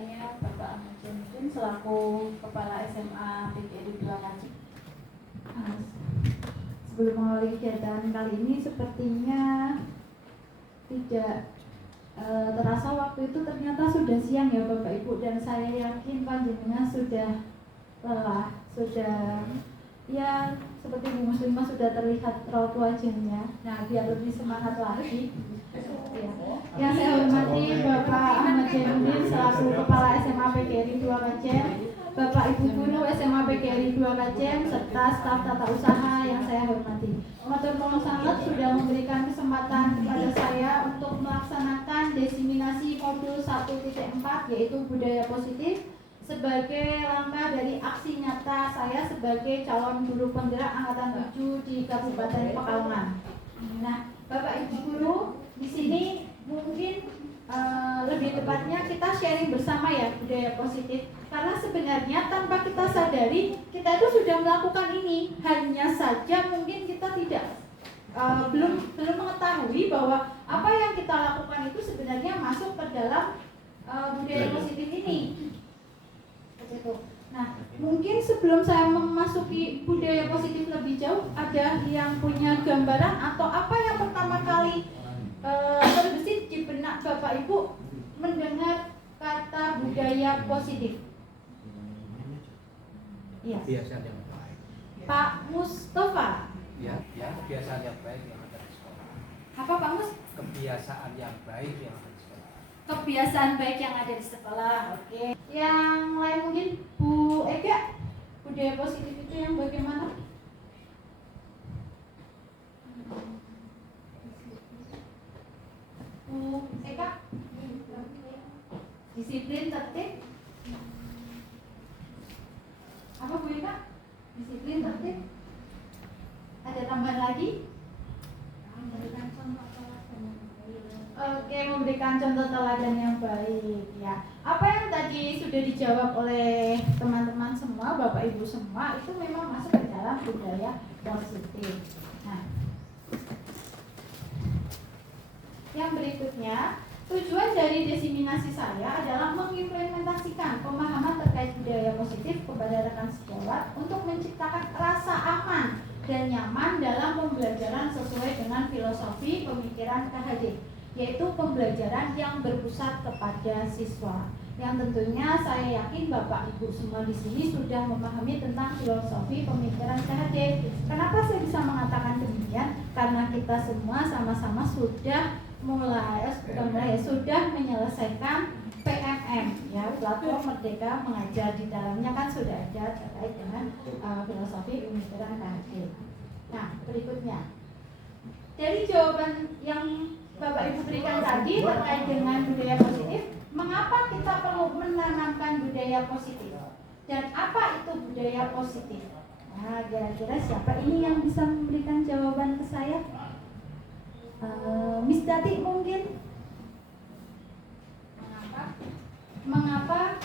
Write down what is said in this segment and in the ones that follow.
saya Bapak Ahmad Jamudin selaku Kepala SMA PGRI 2 Kacik. Sebelum mengawali kegiatan kali ini sepertinya tidak terasa waktu itu ternyata sudah siang ya Bapak Ibu, dan saya yakin panjenengan sudah lelah, sudah ya seperti Bu Muslimah sudah terlihat raut wajahnya. Nah, biar lebih semangat lagi ya. Yang saya hormati Bapak Ahmad Jamudin selaku Kepala SMA PGRI 2 Kacem, Bapak Ibu Guru SMA PGRI 2 Kacem, serta staf tata usaha yang saya hormati. Matur nuwun sangat sudah memberikan kesempatan kepada saya untuk melaksanakan desiminasi modul 1.4 yaitu budaya positif sebagai langkah dari aksi nyata saya sebagai calon guru penggerak angkatan 7 di Kabupaten Pekalongan. Nah, Bapak Ibu guru, di sini mungkin lebih tepatnya kita sharing bersama ya budaya positif, karena sebenarnya tanpa kita sadari kita itu sudah melakukan ini, hanya saja mungkin kita tidak belum mengetahui bahwa apa yang kita lakukan itu sebenarnya masuk ke dalam budaya positif ini. Nah, mungkin sebelum saya memasuki budaya positif lebih jauh, ada yang punya gambaran atau apa yang pertama kali terbesit di benak Bapak Ibu mendengar kata budaya positif? Iya. Kebiasaan yang baik. Pak Mustafa. Ya, kebiasaan yang baik yang ada di sekolah. Apa Pak Mus? Kebiasaan yang baik yang ada di sekolah. Kebiasaan baik yang ada di sekolah. Oke. Yang lain mungkin Bu Ega, budaya positif itu yang bagaimana? Bu Ega, disiplin, tertib. Apa Bu Ega? Disiplin, tertib. Ada tambahan lagi? Oke, memberikan contoh teladan yang baik ya. Apa yang tadi sudah dijawab oleh teman-teman semua, Bapak Ibu semua, itu memang masuk ke dalam budaya positif. Nah, yang berikutnya, tujuan dari desiminasi saya adalah mengimplementasikan pemahaman terkait budaya positif kepada rekan sejawat untuk menciptakan rasa aman dan nyaman dalam pembelajaran sesuai dengan filosofi pemikiran KHD, yaitu pembelajaran yang berpusat kepada siswa. Yang tentunya saya yakin Bapak Ibu semua di sini sudah memahami tentang filosofi pemikiran KHD. Kenapa saya bisa mengatakan demikian? Karena kita semua sama-sama sudah sudah menyelesaikan PMM ya, platform Merdeka Mengajar. Di dalamnya kan sudah ada terkait dengan filosofi pemikiran KHD. Nah, berikutnya dari jawaban yang Bapak Ibu berikan tadi terkait dengan budaya positif, mengapa kita perlu menanamkan budaya positif? Dan apa itu budaya positif? Nah, kira-kira siapa ini yang bisa memberikan jawaban ke saya? Miss Dati mungkin? Mengapa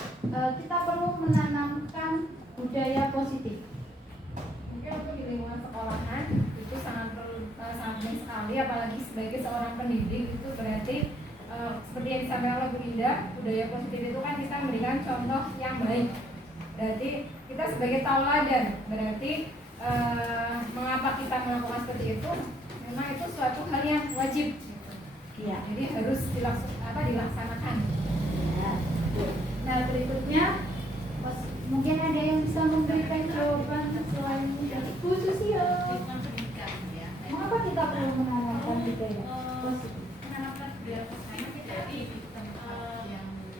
kita perlu menanamkan budaya positif? Mungkin untuk di lingkungan sekolahan itu sangat penting sekali, apalagi sebagai seorang pendidik itu berarti seperti yang disampaikan oleh Bu Indah, budaya positif itu kan kita memberikan contoh yang baik. Berarti kita sebagai tauladan, berarti mengapa kita melakukan seperti itu? Memang itu suatu hal yang wajib. Iya. Jadi harus dilaksanakan. Ya. Nah, berikutnya mungkin ada yang bisa memberikan jawaban selain dari Bu Susio. Mengapa kita perlu menanamkan budaya positif? Menanamkan budaya positif dari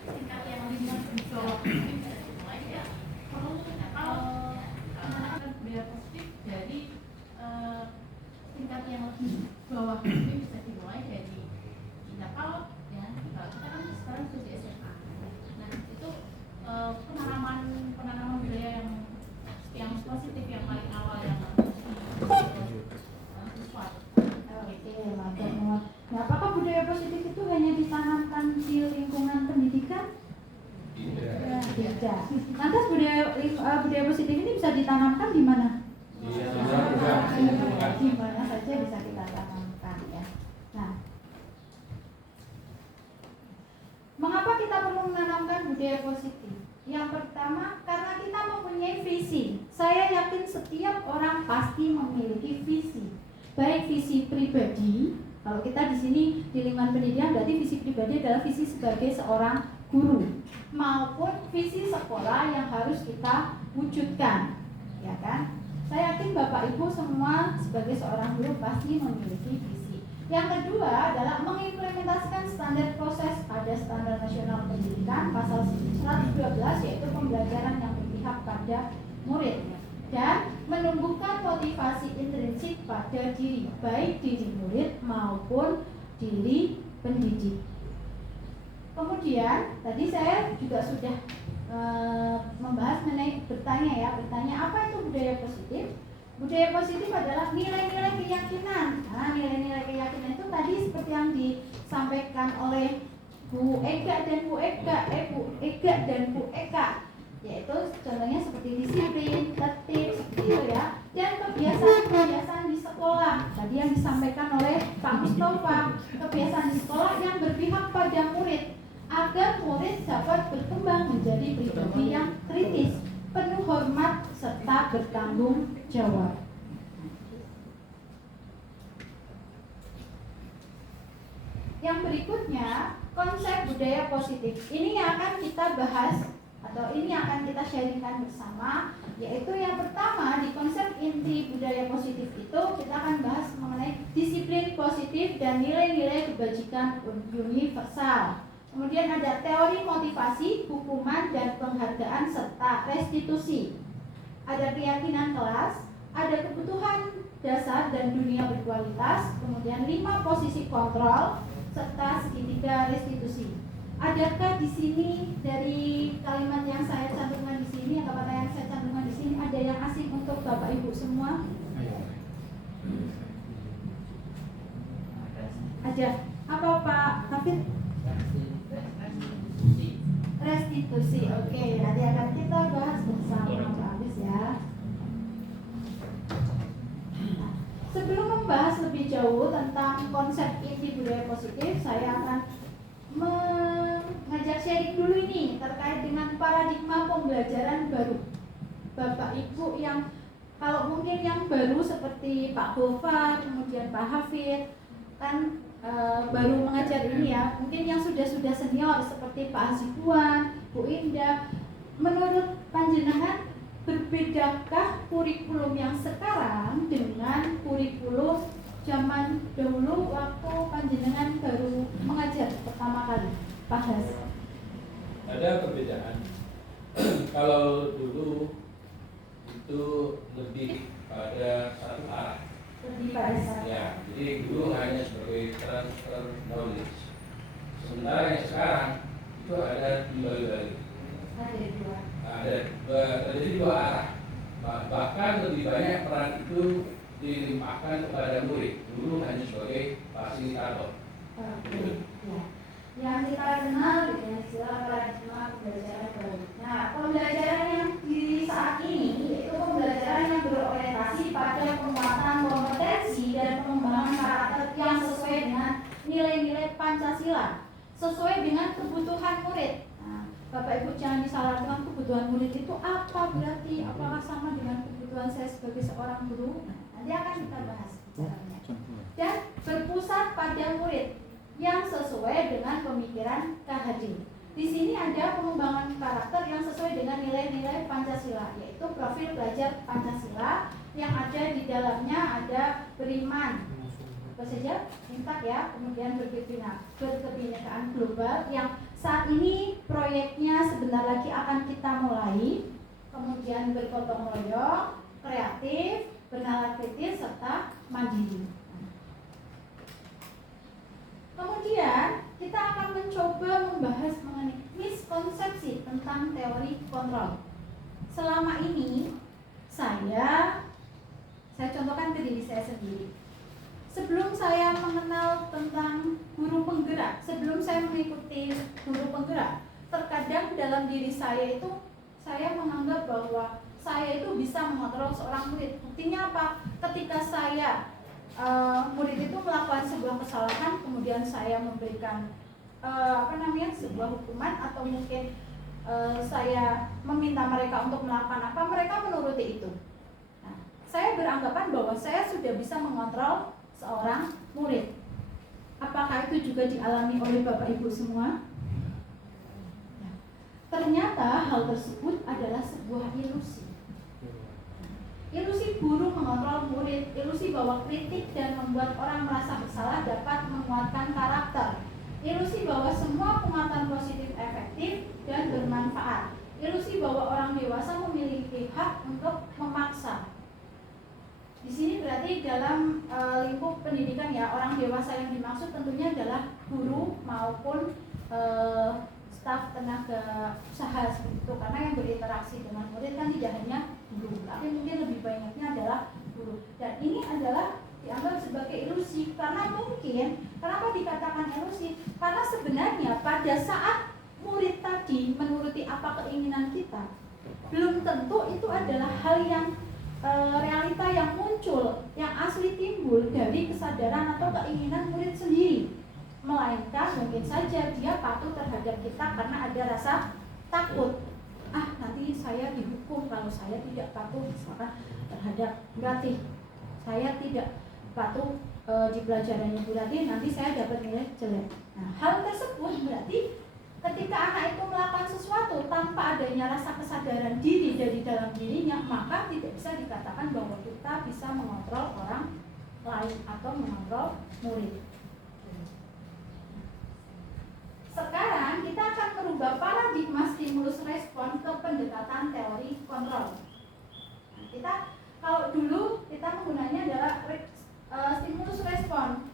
tingkat yang lebih menonjol bisa dimulai ya. Kalau menanamkan budaya positif dari tingkat yang lebih bawah itu bisa dimulai dari kita kalau ya kita kan sekarang sudah di SMA. Nah itu penanaman budaya yang positif yang paling awal yang Nah, apakah budaya positif itu hanya ditanamkan di lingkungan pendidikan? Tidak. Lantas budaya positif ini bisa ditanamkan di mana? Di mana saja bisa kita tanamkan ya. Nah, mengapa Kenapa kita perlu menanamkan budaya positif? Yang pertama, karena kita mempunyai visi. Saya yakin setiap orang pasti memiliki visi. Baik visi pribadi, kalau kita di sini di lingkungan pendidikan berarti visi pribadi adalah visi sebagai seorang guru, maupun visi sekolah yang harus kita wujudkan, ya kan? Saya yakin Bapak Ibu semua sebagai seorang guru pasti memiliki visi. Yang kedua adalah mengimplementasikan standar proses pada Standar Nasional Pendidikan pasal 112, yaitu pembelajaran yang berpihak pada murid, dan menumbuhkan motivasi intrinsik pada diri, baik diri murid maupun diri pendidik. Kemudian tadi saya juga sudah membahas mengenai bertanya apa itu budaya positif? Budaya positif adalah nilai-nilai keyakinan. Nah, nilai-nilai keyakinan itu tadi seperti yang disampaikan oleh Bu Ega dan Bu Eka, yaitu contohnya seperti disiplin, tertib, seperti itu ya. Dan kebiasaan di sekolah, tadi yang disampaikan oleh Pak Mustafa, kebiasaan di sekolah yang berpihak pada murid, agar murid dapat berkembang menjadi pribadi yang kritis, penuh hormat, serta bertanggung jawab. Yang berikutnya, konsep budaya positif. Ini yang akan kita bahas atau ini yang akan kita sharingkan bersama, yaitu yang pertama di konsep inti budaya positif itu kita akan bahas mengenai disiplin positif dan nilai-nilai kebajikan universal. Kemudian ada teori motivasi, hukuman dan penghargaan serta restitusi. Ada keyakinan kelas, ada kebutuhan dasar dan dunia berkualitas, kemudian 5 posisi kontrol serta segitiga restitusi. Adakah di sini dari kalimat yang saya cantumkan di sini atau kata yang saya cantumkan di sini ada yang asing untuk Bapak Ibu semua? Ada. Apa Pak Hafid? Restitusi. Oke, nanti akan kita bahas bersama Pak Agus ya. Nah, sebelum membahas lebih jauh tentang konsep inti budaya positif, saya akan mengajak sharing dulu ini terkait dengan paradigma pembelajaran baru. Bapak Ibu yang kalau mungkin yang baru seperti Pak Gofar, kemudian Pak Hafid kan baru mengajar ini ya. Mungkin yang sudah senior seperti Pak Hasibuan, Bu Indah, menurut panjenengan berbedakah kurikulum yang sekarang dengan kurikulum zaman dahulu waktu panjenengan baru mengajar pertama kali, Pak Has? Ada perbedaan. Kalau dulu itu lebih pada satu arah. Lebih pada satu. Ya, jadi dulu hanya sebagai transfer knowledge. Sementara yang sekarang itu ada dibalik-balik. Ada dua arah. Bahkan lebih banyak peran itu dilimpahkan kepada murid. Dulu hanya sebagai fasilitator. Ya. Yang kita kenal dengan istilah paradigma pembelajaran baru. Nah, pembelajaran yang di saat ini yaitu pembelajaran yang berorientasi pada penguatan kompetensi dan pengembangan karakter yang sesuai dengan nilai-nilai Pancasila, sesuai dengan kebutuhan murid. Nah, Bapak Ibu jangan disalahkan kebutuhan murid itu apa berarti? Apakah sama dengan kebutuhan saya sebagai seorang guru? Nah, nanti akan kita bahas bicaranya. Dan berpusat pada murid yang sesuai dengan pemikiran KHD. Di sini ada pengembangan karakter yang sesuai dengan nilai-nilai Pancasila, yaitu profil pelajar Pancasila yang ada di dalamnya ada beriman, apa saja, intak ya, kemudian berkebinekaan global yang saat ini proyeknya sebentar lagi akan kita mulai, kemudian bergotong royong, kreatif, bernalar kritis serta mandiri. Kemudian kita akan mencoba membahas mengenai miskonsepsi tentang teori kontrol. Selama ini saya contohkan ke diri saya sendiri. Sebelum saya mengenal tentang guru penggerak, sebelum saya mengikuti guru penggerak, terkadang dalam diri saya itu saya menganggap bahwa saya itu bisa mengontrol seorang murid. Buktinya apa? Ketika saya murid itu melakukan sebuah kesalahan, kemudian saya memberikan sebuah hukuman atau mungkin saya meminta mereka untuk melakukan apa, mereka menuruti itu. Nah, saya beranggapan bahwa saya sudah bisa mengontrol seorang murid. Apakah itu juga dialami oleh Bapak Ibu semua? Nah, ternyata hal tersebut adalah sebuah ilusi. Ilusi guru mengontrol murid, ilusi bahwa kritik dan membuat orang merasa bersalah dapat menguatkan karakter. Ilusi bahwa semua penguatan positif efektif dan bermanfaat. Ilusi bahwa orang dewasa memiliki hak untuk memaksa. Di sini berarti dalam lingkup pendidikan ya, orang dewasa yang dimaksud tentunya adalah guru maupun staf tenaga usaha seperti itu, karena yang berinteraksi dengan murid kan tidak hanya guru, tapi mungkin lebih banyaknya adalah guru. Dan ini adalah dianggap sebagai ilusi, karena mungkin, kenapa dikatakan ilusi? Karena sebenarnya pada saat murid tadi menuruti apa keinginan kita, belum tentu itu adalah hal yang realita yang muncul, yang asli timbul dari kesadaran atau keinginan murid sendiri, melainkan mungkin saja dia patuh terhadap kita karena ada rasa takut. Nanti saya dihukum kalau saya tidak patuh misalkan terhadap berarti saya tidak patuh di pelajaran Ibu Rati, nanti saya dapat nilai jelek. Nah, hal tersebut berarti ketika anak itu melakukan sesuatu tanpa adanya rasa kesadaran diri dari dalam dirinya, maka tidak bisa dikatakan bahwa kita bisa mengontrol orang lain atau mengontrol murid. Sekarang kita akan merubah paradigma stimulus respon ke pendekatan teori kontrol. Kita kalau dulu kita menggunanya adalah stimulus respon.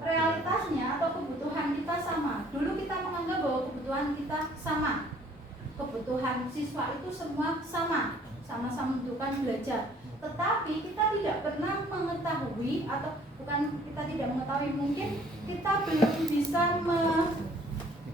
Realitasnya atau kebutuhan kita sama. Dulu kita menganggap bahwa kebutuhan kita sama. Kebutuhan siswa itu semua sama, sama-sama membutuhkan belajar. Tetapi kita tidak pernah mengetahui, atau bukan kita tidak mengetahui, mungkin kita belum bisa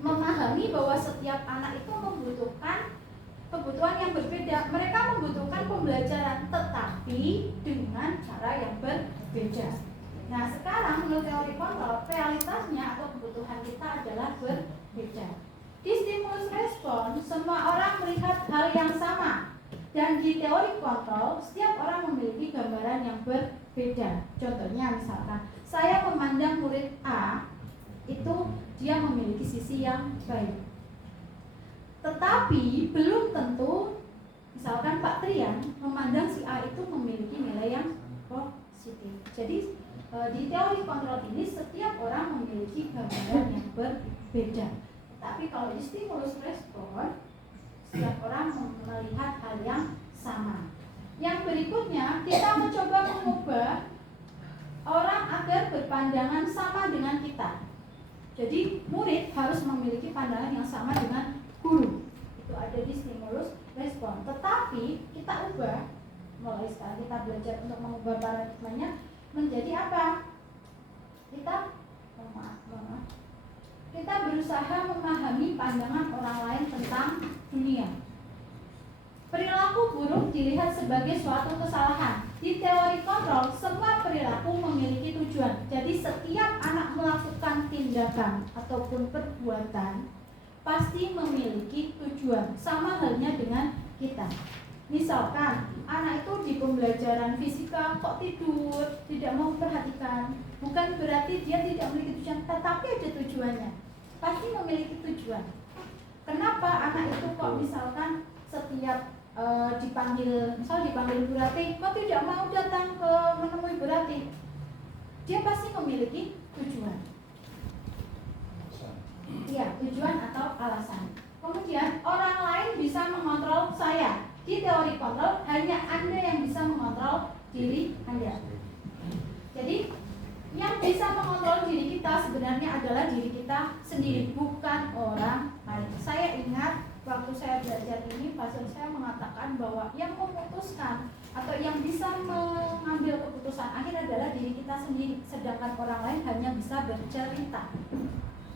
memahami bahwa setiap anak itu membutuhkan kebutuhan yang berbeda. Mereka membutuhkan pembelajaran, tetapi dengan cara yang berbeda. Nah, sekarang menurut teori kontrol, realitasnya atau kebutuhan kita adalah berbeda. Di stimulus respon, semua orang melihat hal yang sama. Dan di teori kontrol, setiap orang memiliki gambaran yang berbeda. Contohnya misalkan, saya memandang murid A, itu dia memiliki sisi yang baik. Tetapi belum tentu, misalkan Pak Trian memandang si A itu memiliki nilai yang positif. Jadi di teori kontrol ini setiap orang memiliki gambaran yang berbeda. Tapi kalau di stimulus respon, setiap orang melihat hal yang sama. Yang berikutnya, kita mencoba mengubah orang agar berpandangan sama dengan kita. Jadi murid harus memiliki pandangan yang sama dengan guru. Itu ada di stimulus respon. Tetapi kita ubah, mulai sekarang kita belajar untuk mengubah paradigmanya menjadi apa? Kita berusaha memahami pandangan orang lain tentang dunia. Perilaku buruk dilihat sebagai suatu kesalahan. Di teori kontrol, semua perilaku memiliki tujuan. Jadi setiap anak melakukan tindakan ataupun perbuatan pasti memiliki tujuan. Sama halnya dengan kita. Misalkan anak itu di pembelajaran fisika kok tidur, tidak mau memperhatikan, bukan berarti dia tidak memiliki tujuan, tetapi ada tujuannya. Pasti memiliki tujuan. Kenapa anak itu kok misalkan setiap dipanggil Bu Rati, kok tidak mau datang ke menemui Bu Rati? Dia pasti memiliki tujuan. Iya, tujuan atau alasan. Kemudian orang lain bisa mengontrol saya. Di teori kontrol, hanya Anda yang bisa mengontrol diri Anda. Jadi, yang bisa mengontrol diri kita sebenarnya adalah diri kita sendiri, bukan orang lain. Saya ingat waktu saya belajar ini, pastor saya mengatakan bahwa yang memutuskan atau yang bisa mengambil keputusan akhir adalah diri kita sendiri, sedangkan orang lain hanya bisa bercerita.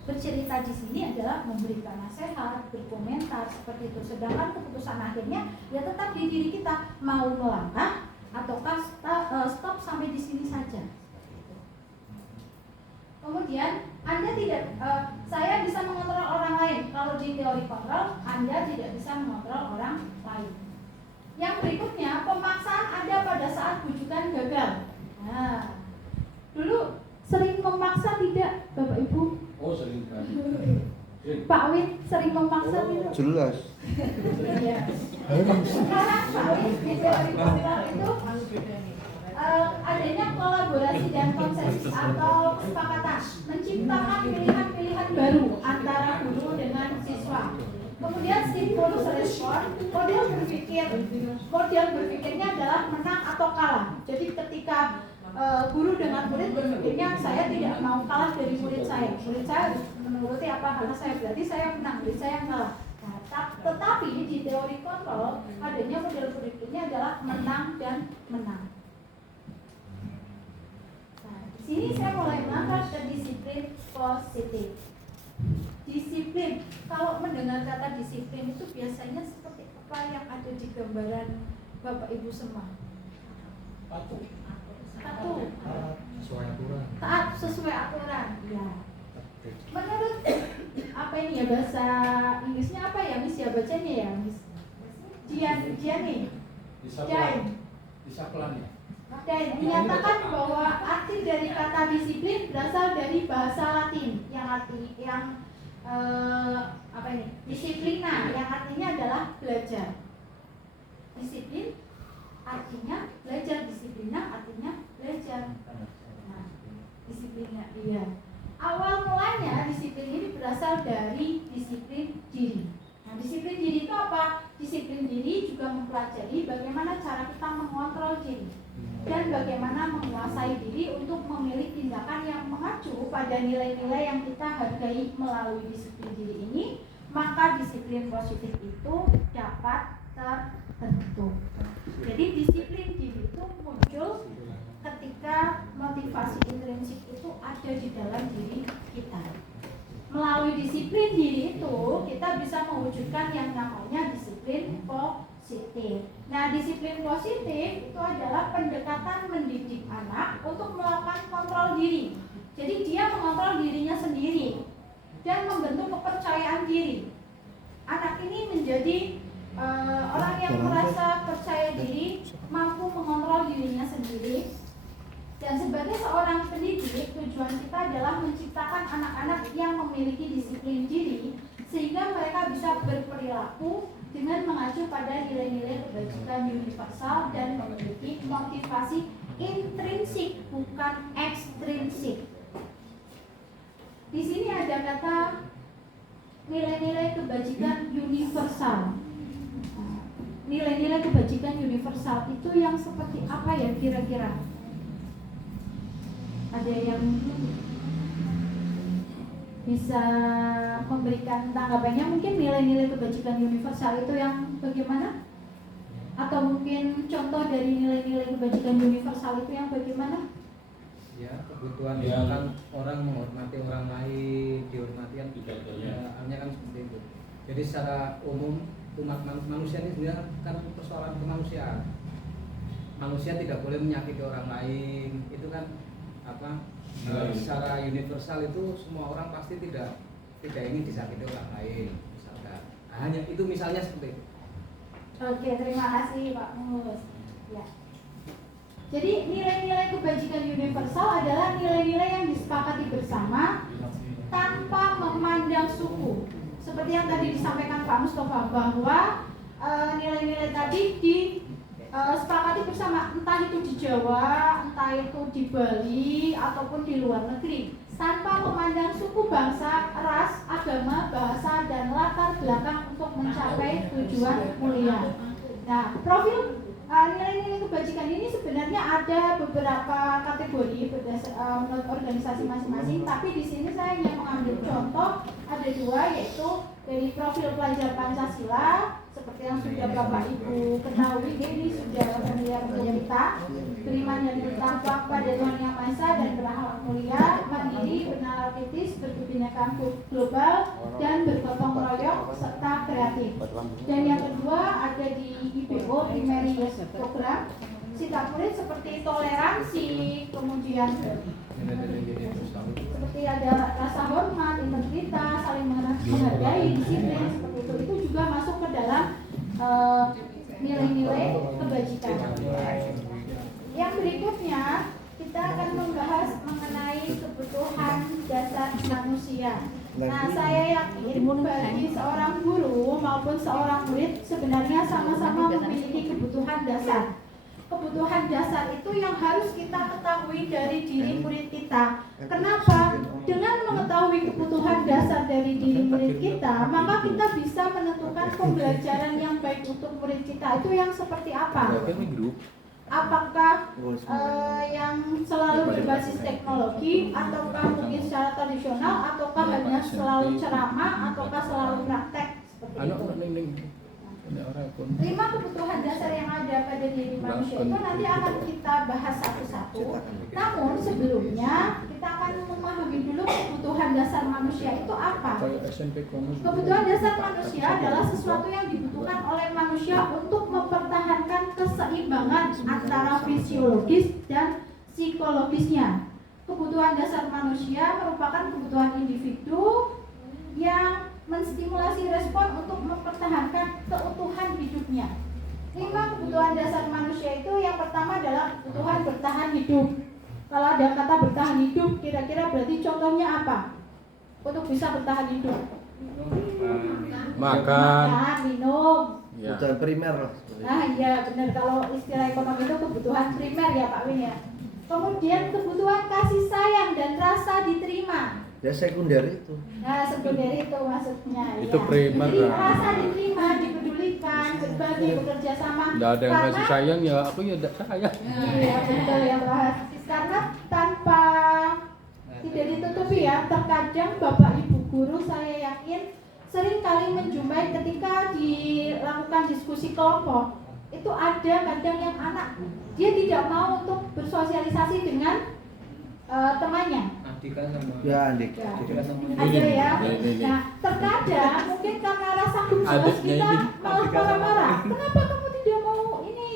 Bercerita di sini adalah memberikan nasihat, berkomentar seperti itu. Sedangkan keputusan akhirnya ya tetap di diri kita, mau melangkah ataukah stop sampai di sini saja. Kemudian Anda tidak, saya bisa di teori kontrol, Anda tidak bisa mengontrol orang lain. Yang berikutnya, pemaksaan ada pada saat bujukan gagal. Nah, dulu sering memaksa tidak, Bapak Ibu? Oh, sering kan. Pak Win sering memaksa tidak? Jelas. Iya. Sekarang Pak Win di teori kontrol itu adanya kolaborasi dan konsensus atau kesepakatan menciptakan pilihan-pilihan baru antara guru dengan siswa. Kemudian stimulus respon, model berpikirnya adalah menang atau kalah. Jadi ketika guru dengan murid berpikirnya saya tidak mau kalah dari murid saya harus menuruti apa karena saya berarti saya menang, murid saya kalah. Nah, tetapi di teori kontrol adanya model berikutnya adalah menang dan menang. Nah, di sini saya mulai mengangkat ke disiplin positif. Disiplin, kalau mendengar kata disiplin itu biasanya seperti apa yang ada di gambaran Bapak Ibu semua? Patuh. Sesuai aturan. Taat sesuai aturan. Ya. Menurut apa ini ya, bahasa Inggrisnya apa ya Miss ya, bacanya ya Miss? Dian. Disaplan ya. Dan menyatakan bahwa arti dari kata disiplin berasal dari bahasa Latin yang apa ini? Disiplina, yang artinya adalah belajar. Disiplin artinya belajar, disiplina artinya belajar. Nah, disiplinnya iya. Awal mulanya disiplin ini berasal dari disiplin diri. Nah, disiplin diri itu apa? Disiplin diri juga mempelajari bagaimana cara kita mengontrol diri dan bagaimana menguasai diri untuk memilih tindakan yang mengacu pada nilai-nilai yang kita hargai melalui disiplin diri ini. Maka disiplin positif itu dapat terbentuk. Jadi disiplin diri itu muncul ketika motivasi intrinsik itu ada di dalam diri kita. Melalui disiplin diri itu kita bisa mewujudkan yang namanya disiplin positif. Nah, disiplin positif itu adalah pendekatan mendidik anak untuk melakukan kontrol diri. Jadi dia mengontrol dirinya sendiri dan membentuk kepercayaan diri. Anak ini menjadi orang yang merasa percaya diri, mampu mengontrol dirinya sendiri. Dan sebagai seorang pendidik, tujuan kita adalah menciptakan anak-anak yang memiliki disiplin diri sehingga mereka bisa berperilaku dengan mengacu pada nilai-nilai kebajikan universal dan memiliki motivasi intrinsik bukan ekstrinsik. Di sini ada kata nilai-nilai kebajikan universal. Nilai-nilai kebajikan universal itu yang seperti apa ya kira-kira? Ada yang bisa memberikan tanggapannya? Mungkin nilai-nilai kebajikan universal itu yang bagaimana? Atau mungkin contoh dari nilai-nilai kebajikan universal itu yang bagaimana? Ya, kebutuhan Ya. kan orang menghormati orang lain, dihormati kan artinya kan seperti itu. Jadi secara umum umat manusia ini sebenarnya kan persoalan kemanusiaan. Manusia tidak boleh menyakiti orang lain. Itu kan apa? Secara universal itu semua orang pasti tidak ingin disakiti orang lain. Misalkan hanya itu misalnya seperti itu. Oke, terima kasih Pak Mus. Ya. Jadi nilai-nilai kebajikan universal adalah nilai-nilai yang disepakati bersama tanpa memandang suku. Seperti yang tadi disampaikan Pak Mustafa bahwa nilai-nilai tadi disepakati bersama, entah itu di Jawa, entah itu di Bali ataupun di luar negeri, tanpa memandang suku, bangsa, ras, agama, bahasa, dan latar belakang untuk mencapai tujuan mulia. Nah, profil nilai-nilai kebajikan ini sebenarnya ada beberapa kategori menurut organisasi masing-masing, tapi di sini saya hanya mengambil contoh ada dua, yaitu dari profil pelajar Pancasila seperti yang sudah Bapak Ibu ketahui, ini sudah familiar untuk kita, beriman dan bertakwa kepada Tuhan Yang Maha Esa dan berakhlak mulia, mandiri, bernalar kritis, berkebinekaan global, dan bergotong royong serta kreatif. Dan yang kedua ada di IPO, Primary Youth Program, sikap murid seperti toleransi, kemudian seperti ada rasa hormat, integritas, saling mengenal menghargai, disiplin seperti itu juga masuk ke dalam nilai-nilai kebajikan. Yang berikutnya kita akan membahas mengenai kebutuhan dasar manusia. Nah, saya yakin bagi seorang guru maupun seorang murid sebenarnya sama-sama memiliki kebutuhan dasar. Kebutuhan dasar itu yang harus kita ketahui dari diri murid kita. Kenapa? Dengan mengetahui kebutuhan dasar dari diri murid kita, maka kita bisa menentukan pembelajaran yang baik untuk murid kita. Itu yang seperti apa? Apakah yang selalu berbasis teknologi, ataukah mungkin secara tradisional, ataukah hanya selalu ceramah, ataukah selalu praktek seperti itu. 5 kebutuhan dasar yang ada pada diri manusia itu nanti akan kita bahas satu-satu. Namun sebelumnya kita akan memahami dulu kebutuhan dasar manusia itu apa. Kebutuhan dasar manusia adalah sesuatu yang dibutuhkan oleh manusia untuk mempertahankan keseimbangan antara fisiologis dan psikologisnya. Kebutuhan dasar manusia merupakan kebutuhan individu yang menstimulasi respon untuk mempertahankan keutuhan hidupnya. 5 kebutuhan dasar manusia itu yang pertama adalah kebutuhan bertahan hidup. Kalau ada kata bertahan hidup, kira-kira berarti contohnya apa? Untuk bisa bertahan hidup. Makan, minum. ya. Kebutuhan primer. Nah iya benar, kalau istilah ekonomi itu kebutuhan primer ya Pak Win ya. Kemudian kebutuhan kasih sayang dan rasa diterima. Ya sekunder itu. Nah, sekunder itu maksudnya. Itu ya. primer, Jadi lah. rasa diterima, dipedulikan, berbagi, bekerja sama. Nggak ada yang Karena- kasih sayang ya aku ya tidak sayang. Iya betul ya Pak. Karena tanpa tidak ditutupi ya, terkadang Bapak Ibu guru saya yakin sering kali menjumpai ketika dilakukan diskusi kelompok itu ada kadang yang anak dia tidak mau untuk bersosialisasi dengan temannya. Andika sama Ya, Andik. Ya. Andika sama Ada ya. Ini. Nah, terkadang mungkin karena rasa gemes Adiknya kita ini. malah marah-marah. Kenapa kamu tidak mau ini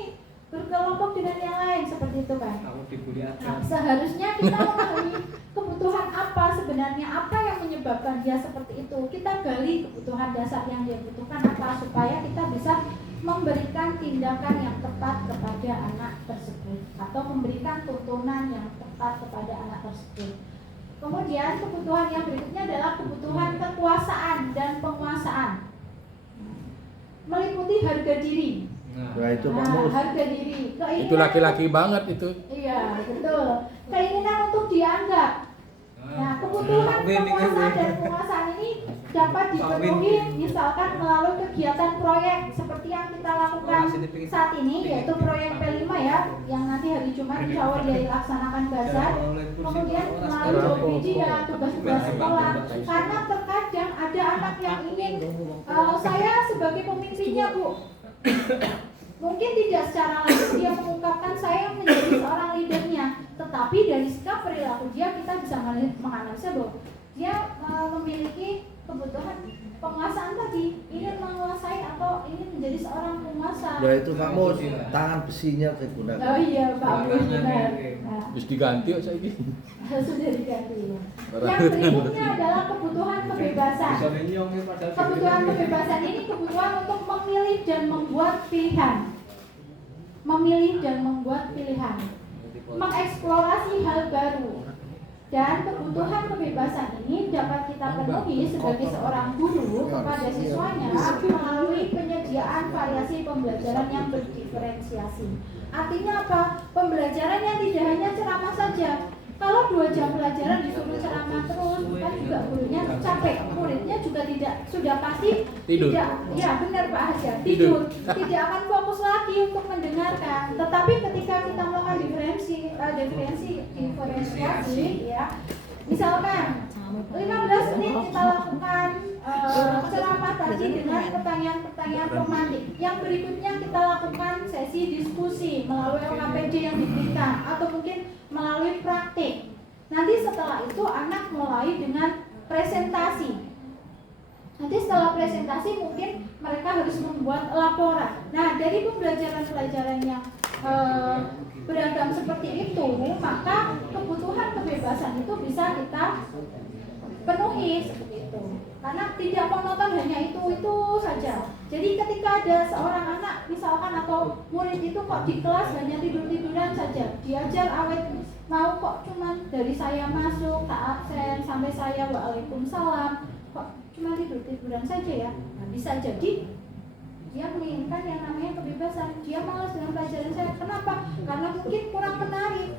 berkelompok dengan yang lain seperti itu kan? kamu dibully Nah, aja. seharusnya kita memahami kebutuhan apa sebenarnya, apa yang menyebabkan dia seperti itu. Kita gali kebutuhan dasar yang dia butuhkan apa supaya kita bisa memberikan tindakan yang tepat kepada anak tersebut atau memberikan tuntunan yang tepat kepada anak tersebut. Kemudian kebutuhan yang berikutnya adalah kebutuhan kekuasaan dan penguasaan. Meliputi harga diri. Nah, itu Pak Nah, Mus. harga diri. Keinginan Itu laki-laki banget itu. Iya, betul. Keinginan untuk dianggap. Nah, kebutuhan kekuasaan dan penguasaan ini dapat dipenuhi misalkan melalui kegiatan proyek seperti yang kita lakukan saat ini, yaitu proyek P5 ya, yang nanti hari Jumat insya Allah dia dilaksanakan bazar. Kemudian melalui JOPD dan tugas-tugas sekolah. Karena terkadang ada anak yang ingin saya sebagai pemimpinnya Bu. Mungkin tidak secara langsung dia mengungkapkan saya menjadi seorang leadernya, tetapi dari sikap perilaku dia kita bisa menganalisa bahwa dia memiliki kebutuhan penguasaan tadi, ingin menguasai atau ingin menjadi seorang penguasa. Ya itu Pak Mus, tangan besinya digunakan. Oh iya Pak Mus benar. Nah, Terus diganti kok saya ini. sudah diganti. Barang Yang berikutnya adalah kebutuhan kebebasan. Bisa menyong ya padahal Kebutuhan kebebasan ini kebutuhan untuk memilih dan membuat pilihan. Memilih dan membuat pilihan. Mengeksplorasi hal baru. Dan kebutuhan kebebasan ini dapat kita penuhi sebagai seorang guru kepada siswanya melalui penyediaan variasi pembelajaran yang berdiferensiasi. Artinya apa? Pembelajaran yang tidak hanya ceramah saja. Kalau 2 jam pelajaran disuruh ceramah terus, kan juga gurunya capek, muridnya juga sudah pasti Tidur. tidak, ya benar Pak Haja, tidur, tidak akan fokus lagi untuk mendengarkan. Tetapi ketika kita melakukan diferensiasi, ya, misalkan 15 menit kita lakukan ceramah tadi dengan pertanyaan-pertanyaan romantik. Yang berikutnya kita lakukan sesi diskusi melalui LKPD yang diberikan atau mungkin melalui praktik. Nanti setelah itu anak mulai dengan presentasi. Nanti setelah presentasi mungkin mereka harus membuat laporan. Nah, dari pembelajaran-pelajaran yang beragam seperti itu, maka kebutuhan kebebasan itu bisa kita penuhi seperti itu. karena tidak monoton hanya itu saja. Jadi ketika ada seorang anak misalkan atau murid itu kok di kelas hanya tiduran saja, diajar awet mau kok cuman dari saya masuk tak absen sampai saya waalaikumsalam kok cuma tiduran saja ya. Nah, bisa jadi dia menginginkan yang namanya kebebasan, dia malas dengan pelajaran saya. Kenapa? Karena mungkin kurang menarik.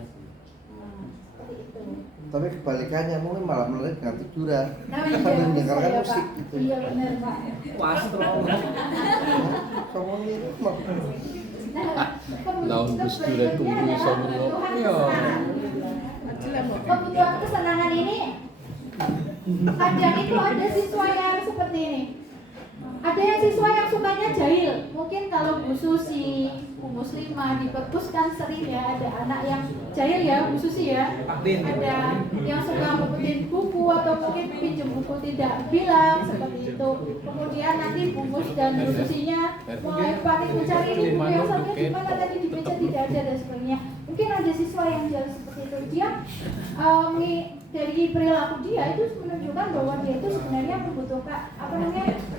Seperti itu. Tapi kebalikannya mungkin malah menarik dengan tiduran. Nah, Sambil mendengarkan iya, musik Pak. gitu. Iya benar Pak. Kamu ini mah Nah, Laun Gusti Ratu bisa menolak. Iya. Kebutuhan kesenangan ini kadang itu ada siswa yang seperti ini. Ada yang siswa yang sukanya jahil. Mungkin kalau Bu Susi, Bu Muslimah di perpus kan sering ya ada anak yang jahil ya, Bu Susi ya. Ada yang suka ngumpetin buku atau mungkin pinjam buku tidak bilang seperti itu. Kemudian nanti Bu Mus dan Bu Susinya mulai panik mencari ini buku yang satunya di mana tadi dibaca tidak ada dan sebagainya. Mungkin ada siswa yang jahil seperti itu. Dia dari perilaku dia itu menunjukkan bahwa dia itu sebenarnya membutuhkan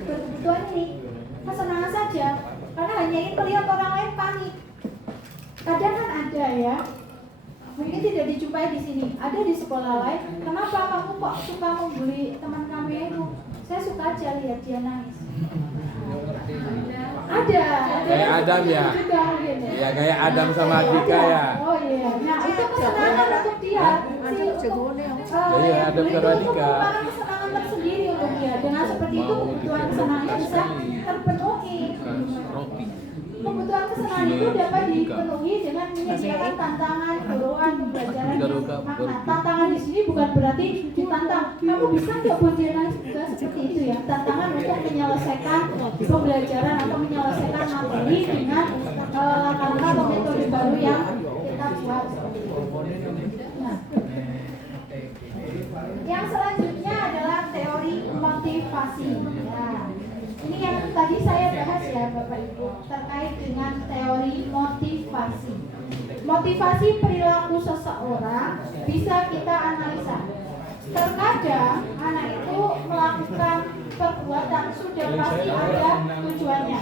berkebutuhan ini kesenangan saja karena hanya ingin melihat orang lain panik. Kadang kan ada ya, mungkin tidak dijumpai di sini, ada di sekolah lain. Kenapa kamu kok suka membuli teman kamu itu? Saya suka aja lihat dia nangis. Ada Kayak Adam ya? juga mungkin ya. Ya kayak Adam sama Dika ya. Oh iya, nah itu kesenangan untuk dia. Iya, Adam sama Dika. Merupakan kesenangan tersendiri untuk dia. Dengan seperti itu kebutuhan kesenangannya bisa terpenuhi. Roti. Kebutuhan kesenangan itu dapat dipenuhi dengan menyediakan tantangan, dorongan, pembelajaran yang makna. Tantangan di sini bukan berarti ditantang. Kamu bisa nggak buat dia nangis? Bukan seperti itu ya. Tantangan untuk menyelesaikan pembelajaran atau menyelesaikan materi dengan langkah-langkah atau metode baru yang kita buat. Nah, yang selanjutnya adalah teori motivasi. Nah, ini yang tadi saya bahas ya Bapak Ibu terkait dengan teori motivasi. Motivasi perilaku seseorang bisa kita analisa. Terkadang anak itu melakukan perbuatan sudah pasti ada tujuannya.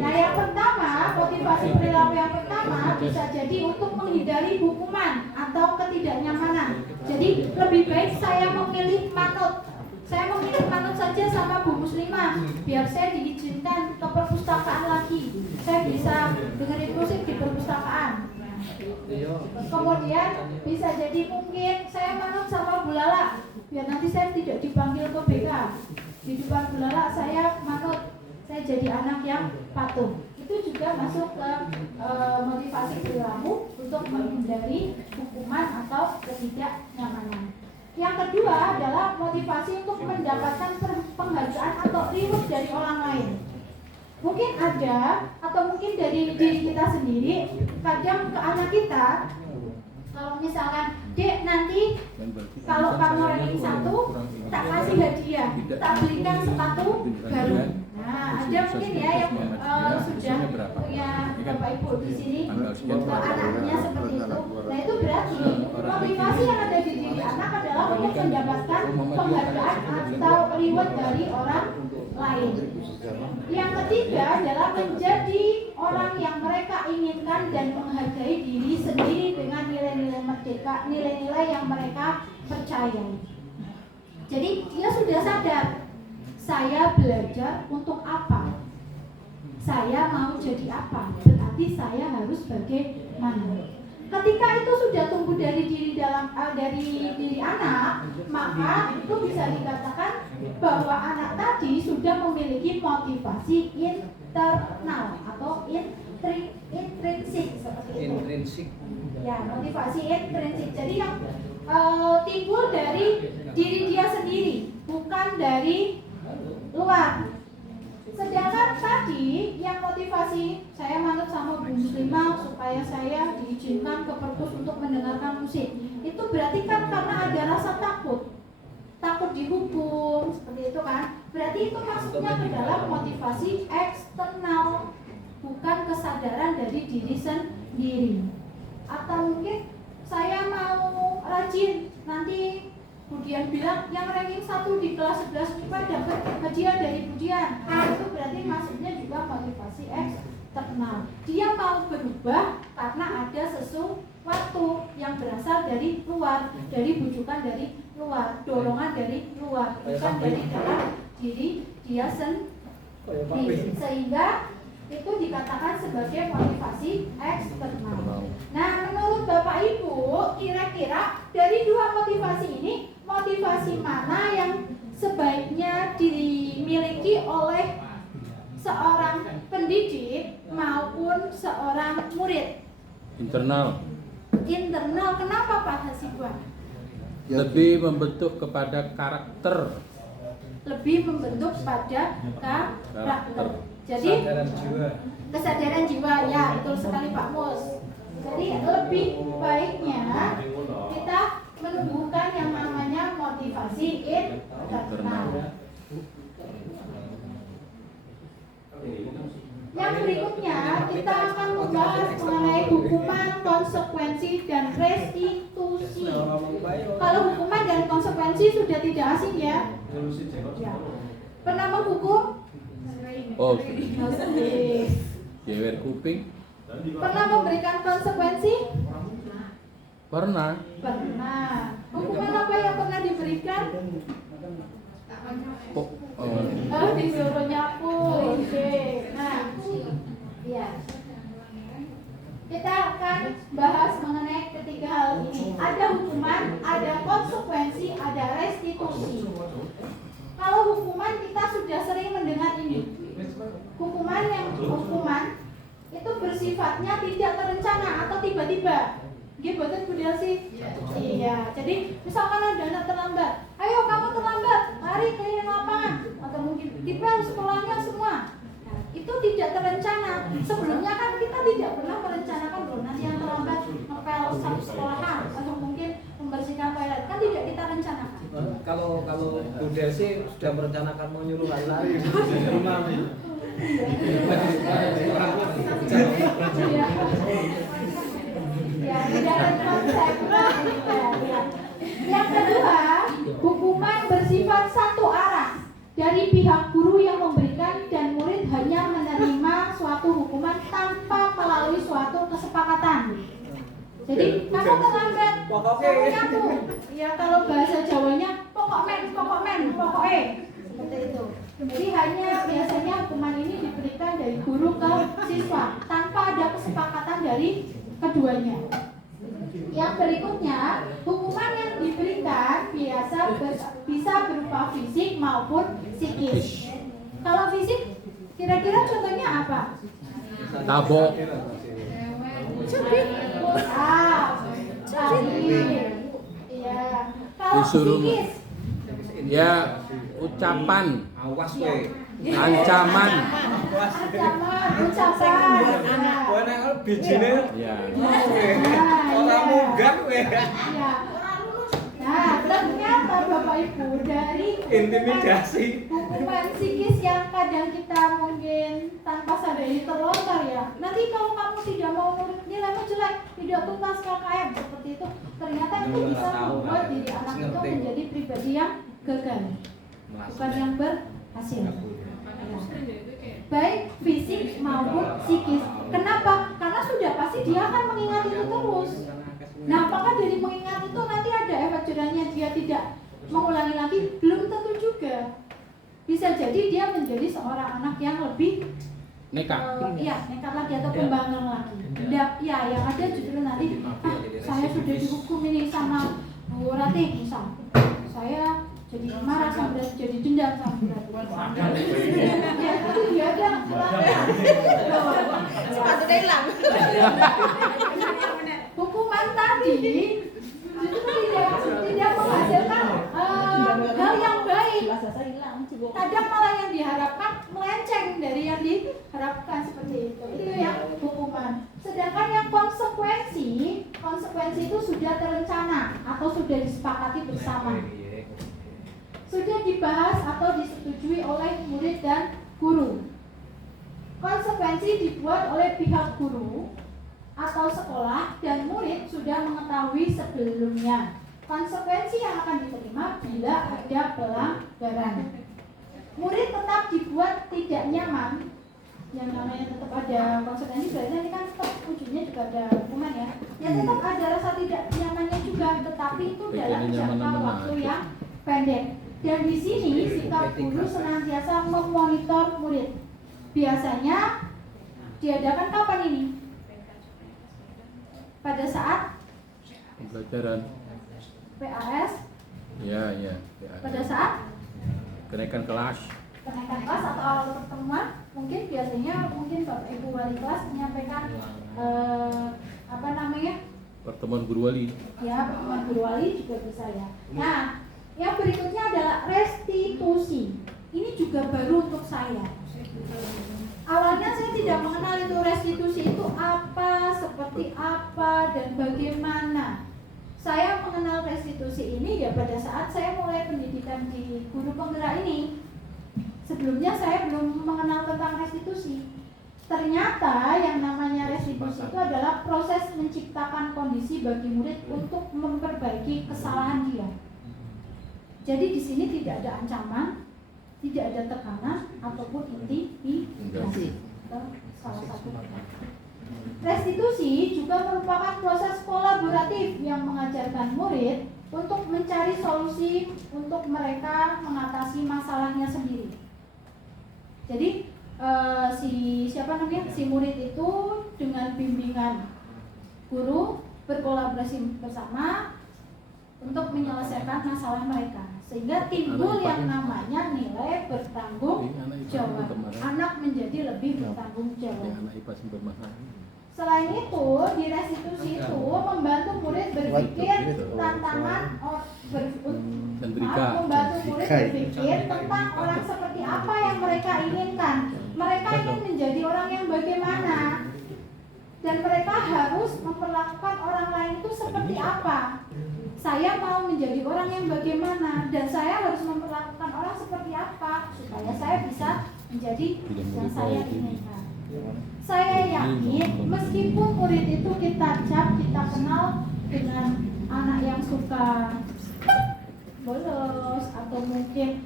Nah, yang pertama, motivasi perilaku yang pertama bisa jadi untuk menghindari hukuman atau ketidaknyamanan. Jadi lebih baik saya memilih manut. Saya memilih manut saja sama Bu Muslimah biar saya diizinkan ke perpustakaan lagi. Saya bisa dengerin musik di perpustakaan. Kemudian bisa jadi mungkin saya manut sama Bu Lala biar nanti saya tidak dipanggil ke BK. Di depan Bu Lala saya manut, saya jadi anak yang patuh. Itu juga masuk ke motivasi perilaku untuk menghindari hukuman atau ketidaknyamanan. Yang kedua adalah motivasi untuk mendapatkan penghargaan atau reward dari orang lain. Mungkin ada atau mungkin dari diri kita sendiri. Kadang ke anak kita, kalau misalkan Dek nanti kalau kamu ranking 1 tak kasih hadiah, tak belikan sepatu baru. Nah, ada mungkin ya yang sudah punya Bapak Ibu di sini anaknya seperti itu. Nah, itu berarti motivasi yang ada di diri anak adalah untuk mendapatkan penghargaan atau reward dari orang lain. Yang ketiga adalah menjadi orang yang mereka inginkan dan menghargai diri sendiri dengan nilai-nilai merdeka, nilai-nilai yang mereka percayai. Jadi dia sudah sadar, saya belajar untuk apa? Saya mau jadi apa? Berarti saya harus bagaimana? Ketika itu sudah tumbuh dari diri anak, maka itu bisa dikatakan bahwa anak tadi sudah memiliki motivasi internal atau intrinsik seperti itu. Intrinsik. Ya, motivasi intrinsik. Jadi yang timbul dari diri dia sendiri, bukan dari luar. Sedangkan tadi yang motivasi saya manut sama Bu Muslimah supaya saya diizinkan ke perpus untuk mendengarkan musik. Itu berarti kan karena ada rasa takut dihukum seperti itu kan. Berarti itu maksudnya ke dalam motivasi eksternal, bukan kesadaran dari diri sendiri. Atau mungkin saya mau rajin, nanti kemudian bilang yang ranking 1 di kelas 11 MIPA dapat hadiah dari pujian. Itu berarti maksudnya juga motivasi eksternal. Dia mau berubah karena ada sesuatu yang berasal dari luar, dari bujukan dari luar, dorongan dari luar, bukan dari dalam diri dia sendiri. Sehingga itu dikatakan sebagai motivasi eksternal. Nah, menurut Bapak Ibu, kira-kira dari dua motivasi ini, motivasi mana yang sebaiknya dimiliki oleh seorang pendidik maupun seorang murid? Internal. Internal, kenapa Pak Hasibuan? Lebih membentuk kepada karakter. Lebih membentuk pada karakter. Jadi kesadaran jiwa. kesadaran jiwa, ya betul sekali Pak Mus. Jadi lebih baiknya kita menumbuhkan yang namanya motivasi internal. Yang berikutnya kita akan membahas mengenai hukuman, konsekuensi, dan restitusi. Kalau hukuman dan konsekuensi sudah tidak asing ya. Ya. Pernah menghukum? Oh, Sendiri. jewer kuping. Pernah memberikan konsekuensi? Pernah. Pernah. Hukuman apa yang pernah diberikan? Oh, Oh, disuruh nyapu. Oke. Nah, ya. Kita akan bahas mengenai ketiga hal ini. Ada hukuman, ada konsekuensi, ada restitusi. Kalau hukuman kita sudah sering mendengar ini. Hukuman itu bersifatnya tidak terencana atau tiba-tiba. Gitu betul Bu Delsi? Iya. Jadi misalkan ada anak terlambat, ayo kamu terlambat, lari keliling lapangan, atau mungkin dipel sekolahnya semua. Nah, itu tidak terencana. Sebelumnya kan kita tidak pernah merencanakan loh nanti yang terlambat ngepel satu sekolahan atau mungkin membersihkan toilet, kan tidak kita rencanakan. Kalau Bu Desi sudah merencanakan mau nyuruh lari rumah. Ya, tidak ada konsep. Ya. Yang kedua, hukuman bersifat satu arah dari pihak guru yang memberikan dan murid hanya menerima suatu hukuman tanpa melalui suatu kesepakatan. Jadi kamu terlambat, kamu nyapu. Ya kalau bahasa Jawanya pokok men, seperti itu. Jadi hanya biasanya hukuman ini diberikan dari guru ke siswa tanpa ada kesepakatan dari keduanya. Yang berikutnya, hukuman yang diberikan bisa berupa fisik maupun psikis. Kalau fisik, kira-kira contohnya apa? tabok. Iya. Kalau Disuruh psikis, ya ucapan, Awas kowe. ancaman. ucapan. Kowe nek bijine Ya. ora munggah kowe. Ya. Nah, ternyata Bapak Ibu dari Intimidasi. hukuman psikis yang kadang kita mungkin tanpa sadari terlontar ya. Nanti kalau kamu tidak mau nilaimu jelek, tidak tuntas KKM seperti itu, ternyata itu bisa membuat diri anak itu menjadi pribadi yang gagal, bukan yang berhasil. Baik fisik maupun psikis. Kenapa? Karena sudah pasti dia akan mengingat itu terus. Nah, apakah dari mengingat itu nanti ada efek jerahnya dia tidak mengulangi lagi? Belum tentu juga. Bisa jadi dia menjadi seorang anak yang lebih Nekat. nekat lagi atau pembangkang lagi. Ya, yang ada justru nanti saya sudah dihukum ini sama Bu Ratih misal. Saya jadi marah sampai jadi dendam sama Bu Ratih. Ya, itu dia ada Sepatu hilang. hukuman tadi justru tidak menghasilkan hal yang baik. Kadang malah yang diharapkan melenceng dari yang diharapkan seperti itu. Itu yang hukuman. Sedangkan yang konsekuensi itu sudah terencana atau sudah disepakati bersama. Sudah dibahas atau disetujui oleh murid dan guru. Konsekuensi dibuat oleh pihak guru atau sekolah dan murid sudah mengetahui sebelumnya. konsekuensi yang akan diterima bila ada pelanggaran. Murid tetap dibuat tidak nyaman, yang namanya tetap ada konsekuensi, berarti ini kan tetap ujungnya juga ada hukuman ya. Ya tetap ada rasa tidak nyamannya juga, tetapi itu dalam jangka waktu yang pendek. Dan di sini sikap guru senantiasa memonitor murid. Biasanya diadakan kapan ini? Pada saat Pembelajaran. PAS, Ya, ya. pada saat Kenaikan kelas. kenaikan kelas atau awal pertemuan, mungkin biasanya Bapak Ibu wali kelas menyampaikan apa namanya? Pertemuan guru wali. Ya, pertemuan guru wali juga bisa ya. Nah, yang berikutnya adalah restitusi. Ini juga baru untuk saya. Awalnya saya tidak mengenal itu restitusi itu apa, seperti apa, dan bagaimana. Saya mengenal restitusi ini ya pada saat saya mulai pendidikan di guru penggerak ini. Sebelumnya saya belum mengenal tentang restitusi. Ternyata yang namanya restitusi itu adalah proses menciptakan kondisi bagi murid untuk memperbaiki kesalahan dia. Jadi di sini tidak ada ancaman, tidak ada tekanan ataupun intimidasi. Salah satu. Restitusi juga merupakan proses kolaboratif yang mengajarkan murid untuk mencari solusi untuk mereka mengatasi masalahnya sendiri. Jadi si murid itu dengan bimbingan guru berkolaborasi bersama untuk menyelesaikan masalah mereka, sehingga timbul yang namanya nilai bertanggung jawab. Anak menjadi lebih bertanggung jawab. Selain itu, di restitusi itu membantu murid berpikir tantangan membantu murid berpikir tentang orang seperti apa yang mereka inginkan. Mereka ingin menjadi orang yang bagaimana, dan mereka harus memperlakukan orang lain itu seperti apa. Saya mau menjadi orang yang bagaimana, dan saya harus memperlakukan orang seperti apa supaya saya bisa menjadi yang saya inginkan. Saya yakin meskipun murid itu kita cap, kita kenal dengan anak yang suka bolos, atau mungkin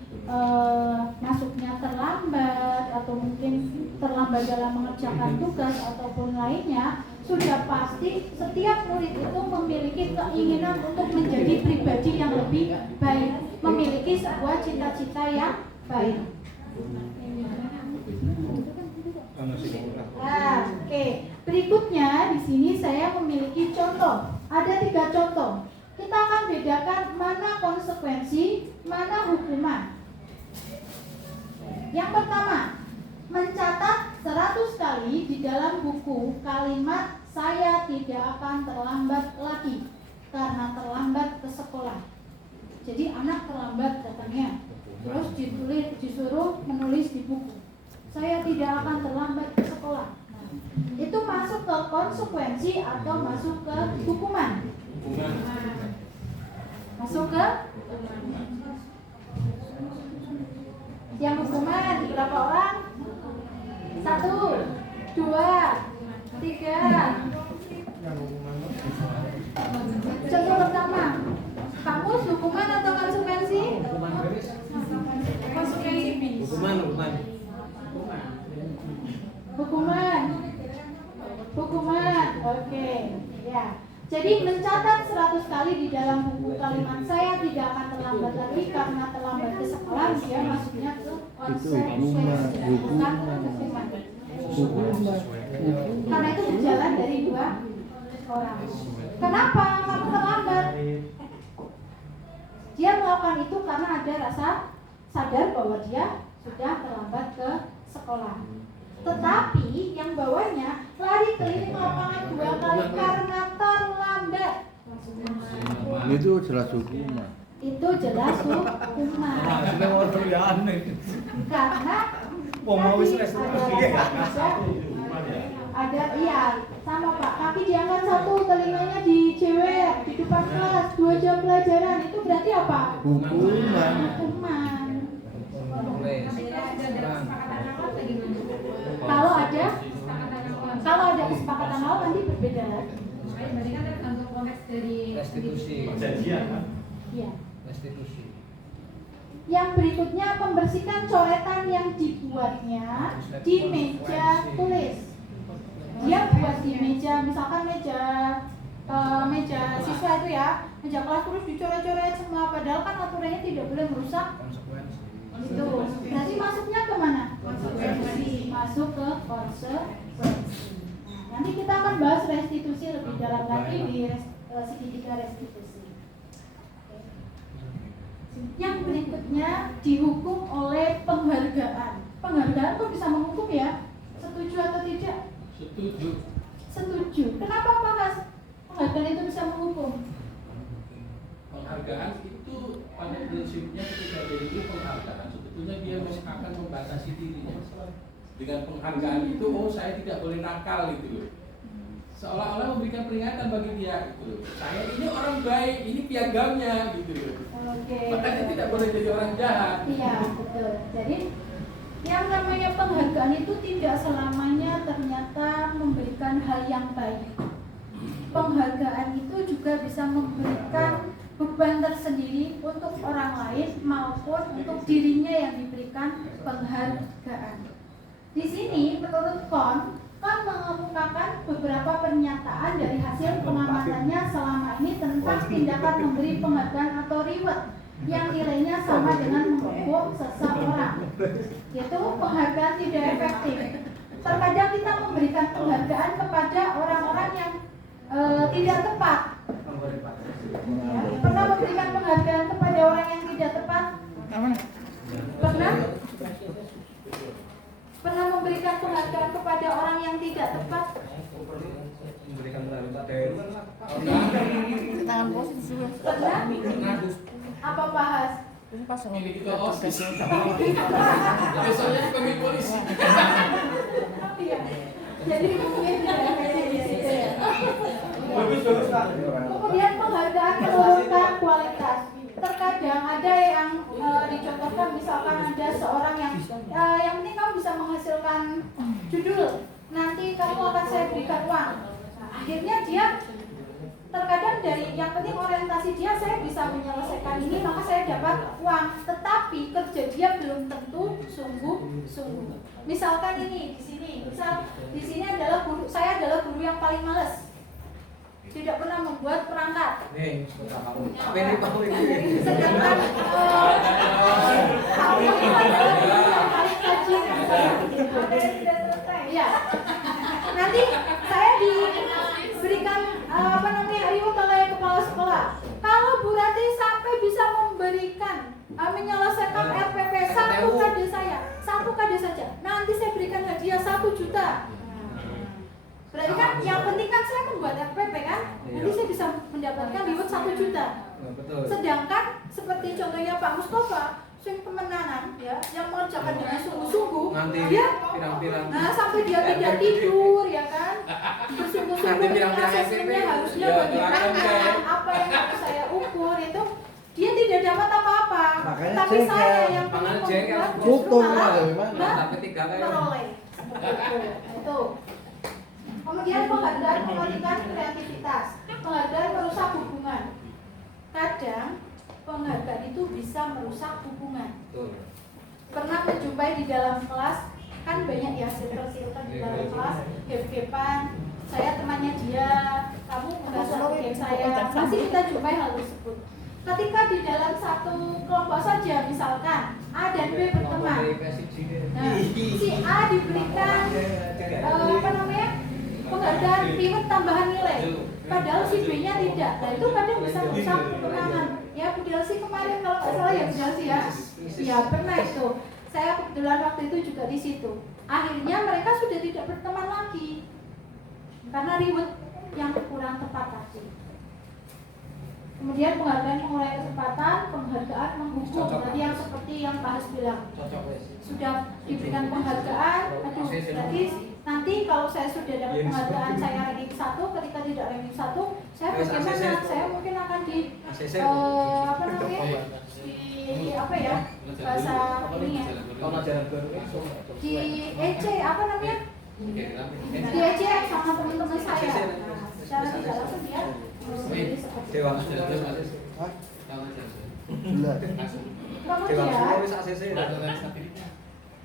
masuknya terlambat, atau mungkin terlambat dalam mengerjakan tugas ataupun lainnya, sudah pasti setiap murid itu memiliki keinginan untuk menjadi pribadi yang lebih baik, memiliki sebuah cita-cita yang baik. Oke. Berikutnya di sini saya memiliki contoh. Ada 3 contoh. Kita akan bedakan mana konsekuensi, mana hukuman. Yang pertama, mencatat 100 kali di dalam buku kalimat "saya tidak akan terlambat lagi" karena terlambat ke sekolah. Jadi anak terlambat datangnya, terus disuruh menulis di buku, "Saya tidak akan terlambat ke sekolah." Nah, itu masuk ke konsekuensi atau masuk ke hukuman? Masuk ke yang hukuman. Berapa orang? 1, 2, 3. Contoh pertama, kamus hukuman atau konsekuensi? Konsekuensi. Hukuman. Oke. Ya. Jadi mencatat 100 kali di dalam buku kalimat "saya tidak akan terlambat lagi" karena terlambat ke sekolah, dia masuknya ke konsekuensi, bukan hukuman. Karena itu berjalan dari 2 orang. Kenapa kamu terlambat? Dia melakukan itu karena ada rasa sadar bahwa dia sudah terlambat ke sekolah. Tetapi yang bawahnya lari keliling lapangan 2 kali karena terlambat. Itu jelas hukuman. Itu jelas hukuman. Karena ada iya sama Pak, kaki diangkat 1, telinganya dijewer di depan kelas 2 jam pelajaran, itu berarti apa? Hukuman. Kalau ada kesepakatan awal nanti berbeda lagi. Berarti kan tergantung konteks dari restitusi. Perjanjian kan? Iya. restitusi. Yang berikutnya membersihkan coretan yang dibuatnya di meja tulis. Dia buat di meja, misalkan meja siswa itu ya, meja kelas terus dicoret-coret semua, padahal kan aturannya tidak boleh merusak Konsekuensi. itu. Berarti masuknya kemana? Masuk ke konsekuensi. Nah, nanti kita akan bahas restitusi lebih dalam lagi di segitiga restitusi. Yang berikutnya dihukum oleh penghargaan. Penghargaan kok bisa menghukum ya? Setuju atau tidak? Setuju. Setuju. Kenapa Pak? Penghargaan itu bisa menghukum? Penghargaan itu pada prinsipnya ketika dia diberi penghargaan, sebetulnya dia akan membatasi dirinya. Dengan penghargaan itu, oh saya tidak boleh nakal gitu loh. Seolah-olah memberikan peringatan bagi dia gitu loh. Saya ini orang baik, ini piagamnya gitu loh. Oke. Makanya tidak boleh jadi orang jahat. Iya, betul. Jadi yang namanya penghargaan itu tidak selamanya ternyata memberikan hal yang baik. Penghargaan itu juga bisa memberikan beban tersendiri untuk orang lain maupun untuk dirinya yang diberikan penghargaan. Di sini menurut Kon mengemukakan beberapa pernyataan dari hasil pengamatannya selama ini tentang tindakan memberi penghargaan atau reward yang nilainya sama dengan menghukum seseorang. Yaitu penghargaan tidak efektif. Terkadang kita memberikan penghargaan kepada orang-orang yang tidak tepat. Ya, pernah memberikan penghargaan kepada orang yang tidak tepat? Pernah? Pernah memberikan penghargaan kepada orang yang tidak tepat? Memberikan penghargaan Tangan posisi juga. Pernah? Apa bahas? Ini pas Ini juga OSIS. Biasanya dipanggil polisi. Iya. Jadi mungkin tidak efektif di situ ya. Bagus Pak. Kemudian penghargaan menurunkan kualitas. Terkadang ada yang dicontohkan, misalkan ada seorang yang penting kamu bisa menghasilkan judul, nanti kamu akan saya berikan uang. Nah, akhirnya dia terkadang dari yang penting orientasi dia, saya bisa menyelesaikan ini maka saya dapat uang, tetapi kerja dia belum tentu sungguh-sungguh. Misalkan ini di sini adalah guru, saya adalah guru yang paling males, tidak pernah membuat perangkat. Nih, apa ini Pak ini? Sedangkan kamu itu adalah guru yang paling rajin. Ada yang tidak selesai. Ya. Nanti saya diberikan reward oleh kepala sekolah. Kalau Bu Rati sampai bisa memberikan menyelesaikan RPP 1 KD saya, 1 KD saja, nanti saya berikan hadiah 1 juta. Berarti kan yang penting kan saya membuat RPP kan, nanti saya bisa mendapatkan reward 1 juta. Betul. Sedangkan seperti contohnya Pak Mustafa, sing kemenanan ya, yang mengerjakan dengan sungguh-sungguh, Nanti dia pirang-pirang. nah sampai dia tidak tidur ya kan, bersungguh-sungguh Nanti pirang-pirang asesmennya SPP. harusnya Ya, bagaimana, apa yang harus saya ukur itu, dia tidak dapat apa-apa. Makanya Tapi jengkel. saya yang Makanya ingin jengkel. membuat justru Cukupnya malah dari mana? Tahap ketiga kayak meroleh. Itu. Kemudian penghargaan mematikan kreativitas. Penghargaan merusak hubungan. Kadang penghargaan itu bisa merusak hubungan. betul. Pernah menjumpai di dalam kelas, kan banyak ya circle-circle di dalam kelas, gap-gapan, saya temannya dia, kamu merasa gap saya, masih kita jumpai hal tersebut. Ketika di dalam satu kelompok saja, misalkan A dan B berteman, nah, si A diberikan penghargaan reward tambahan nilai, padahal si B-nya tidak. Nah itu kadang bisa merusak kemenangan. Ya Bu Delsi kemarin kalau nggak salah ya Bu Delsi ya, ya pernah itu. Saya kebetulan waktu itu juga di situ. Akhirnya mereka sudah tidak berteman lagi karena reward yang kurang tepat tadi. Kemudian penghargaan mengurangi kesempatan, penghargaan menghukum. Tadi yang seperti yang Pak Has bilang, Cocok wes. sudah diberikan penghargaan, aduh berarti nanti kalau saya sudah dapat penghargaan saya ranking 1, ketika tidak ranking 1, saya bagaimana? Saya mungkin akan di bahasa ini ya, di EC di EC sama teman-teman saya. Nah, secara tidak langsung dia menjadi seperti itu. Dewan. Jelas. Kemudian,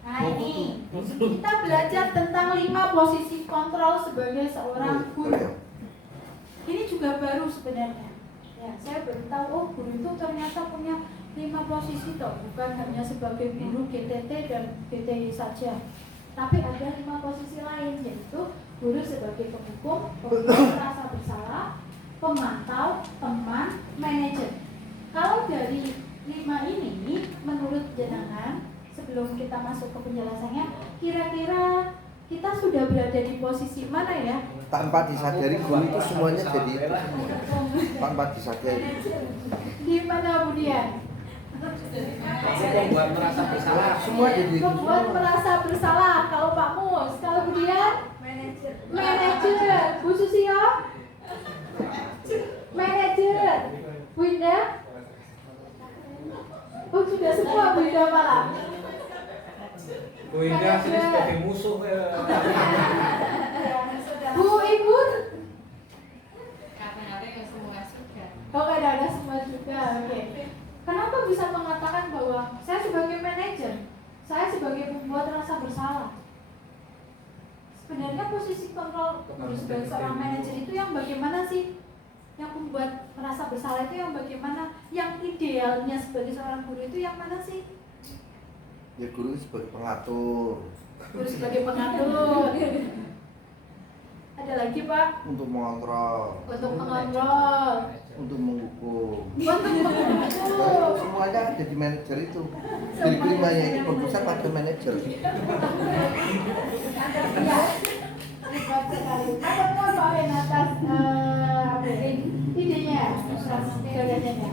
nah ini kita belajar tentang 5 posisi kontrol sebagai seorang guru. Ini juga baru sebenarnya. Ya, saya baru tahu oh guru itu ternyata punya 5 posisi toh, bukan hanya sebagai guru GTT dan GTI saja. Tapi ada 5 posisi lain, yaitu guru sebagai penghukum, pemberi rasa bersalah, pemantau, teman, manajer. Kalau dari 5 ini, menurut jenengan, sebelum kita masuk ke penjelasannya, kira-kira kita sudah berada di posisi mana ya? Tanpa disadari guru itu semuanya jadi itu. Tanpa disadari. Di mana kemudian? Membuat merasa bersalah. Semua jadi itu. Membuat merasa bersalah. Kalau Pak Mus, kalau kemudian manajer, Bu Susio, manajer, Bu Indah. Oh sudah semua Bu Indah malah. Bu Indah sini sebagai musuh ya. Bu Ibu. Kadang-kadang yang semua sudah. Oh kadang-kadang semua juga. Oke. Kenapa bisa mengatakan bahwa saya sebagai manajer, saya sebagai pembuat rasa bersalah? Sebenarnya posisi kontrol sebagai seorang manajer itu yang bagaimana sih? Yang membuat merasa bersalah itu yang bagaimana? Yang idealnya sebagai seorang guru itu yang mana sih? Ya guru sebagai pengatur. Guru sebagai pengatur. Ada lagi Pak? Untuk mengontrol, Untuk mengontrol, untuk menghukum. untuk mengukur. Semuanya ada di manajer itu. Jadi kelimanya ini berpusat pada manajer. Ya, hebat sekali. Ada tambahan atas idenya, gagasannya.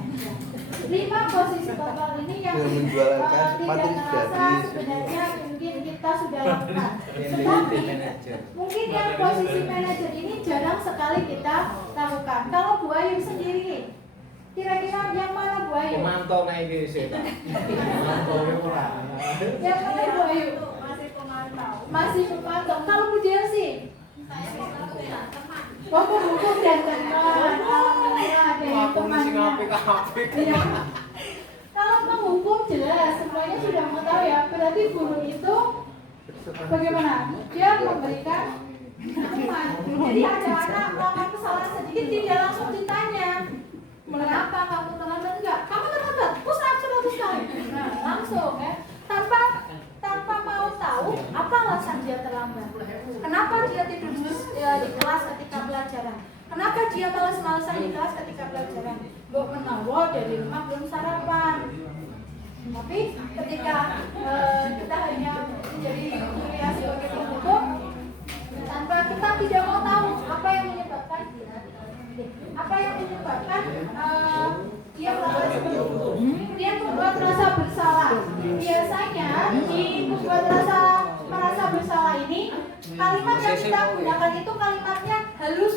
5 posisi kontrol ini yang Dengan menjualan tidak materi terasa gratis. sebenarnya mungkin kita sudah lakukan. Tetapi mungkin yang posisi manajer ini jarang sekali kita lakukan. Kalau Bu Ayu sendiri, kira-kira yang mana Bu Ayu? Pemantau naik di sini. Pemantau ora. Yang mana Bu Ayu? Masih pemantau. Masih pemantau. Kalau Bu Jelsi? Saya pemantau teman. Oh, pembuku dan teman. Alhamdulillah ada yang temannya. Iya. Kalau menghukum jelas, semuanya sudah mengetahui ya. Berarti guru itu bagaimana? Dia memberikan teman. Jadi ada anak melakukan kesalahan sedikit, tidak langsung ditanya, mengapa kamu terlambat? Enggak, kamu terlambat. Terus terus kali. Nah, langsung ya. Tanpa mau tahu apa alasan dia terlambat. Kenapa dia tidur di kelas ketika pelajaran? Kenapa dia malas-malasan di kelas ketika pelajaran? Mbok menawa dari rumah belum sarapan. Tapi ketika kita hanya menjadi kuliah sebagai penghukum, tanpa kita tidak mau tahu apa yang menyebabkan dia melakukan seperti itu. Dia membuat rasa bersalah. Biasanya di membuat merasa bersalah ini, kalimat yang kita gunakan itu kalimatnya halus,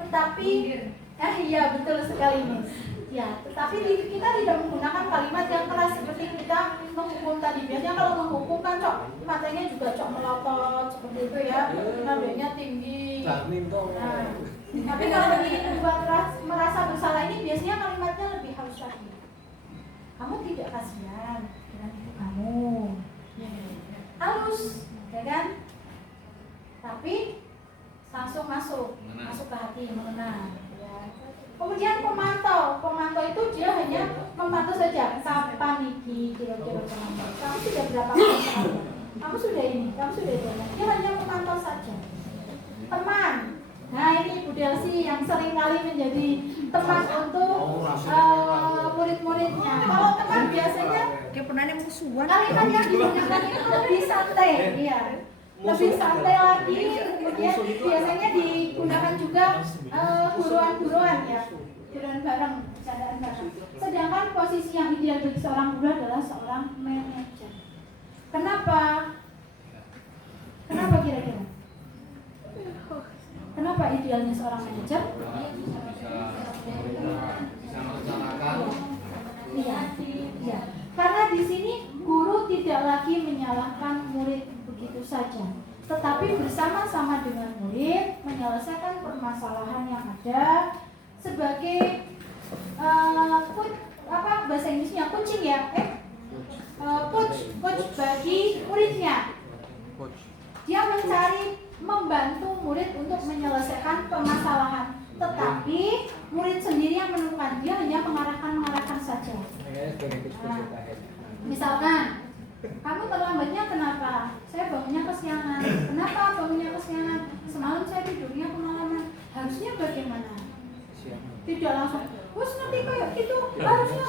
tetapi iya betul sekali Miss. Ya, tetapi kita tidak menggunakan kalimat yang keras seperti kita menghukum tadi. Biasanya kalau menghukum kan matanya juga melotot seperti itu ya, nadanya tinggi. Nah, tapi kalau ini membuat merasa bersalah ini biasanya kalimatnya lebih halus lagi. Kamu tidak kasihan dengan ibu kamu, halus, ya kan? Tapi langsung masuk ke hati, mengena. Ya. Kemudian pemantau itu dia hanya memantau saja. Kapan Niki kira-kira pemantau? Kamu sudah berapa kali? Kamu sudah ini, kamu sudah itu. Dia hanya memantau saja. Teman. Nah ini Bu Delsi yang sering kali menjadi teman untuk murid-muridnya. Kalau teman biasanya kalimat yang digunakan itu lebih santai, iya. Lebih santai lagi, kemudian biasanya digunakan juga guruan-guruan ya, guruan bareng, bercandaan bareng. Sedangkan posisi yang ideal bagi seorang guru adalah seorang manajer. Kenapa? Kenapa kira-kira? Kenapa idealnya seorang manajer? Iya. Karena di sini guru tidak lagi menyalahkan murid begitu saja, tetapi bersama-sama dengan murid menyelesaikan permasalahan yang ada sebagai bahasa Inggrisnya coaching ya, coach bagi muridnya. Dia membantu murid untuk menyelesaikan permasalahan, tetapi murid sendiri yang menentukan, dia hanya mengarahkan saja. Misalkan, kamu terlambatnya kenapa? Saya bangunnya kesiangan. Kenapa bangunnya kesiangan? Semalam saya tidurnya kemalaman. Harusnya bagaimana? Tidak langsung, bos nanti kayak gitu, harusnya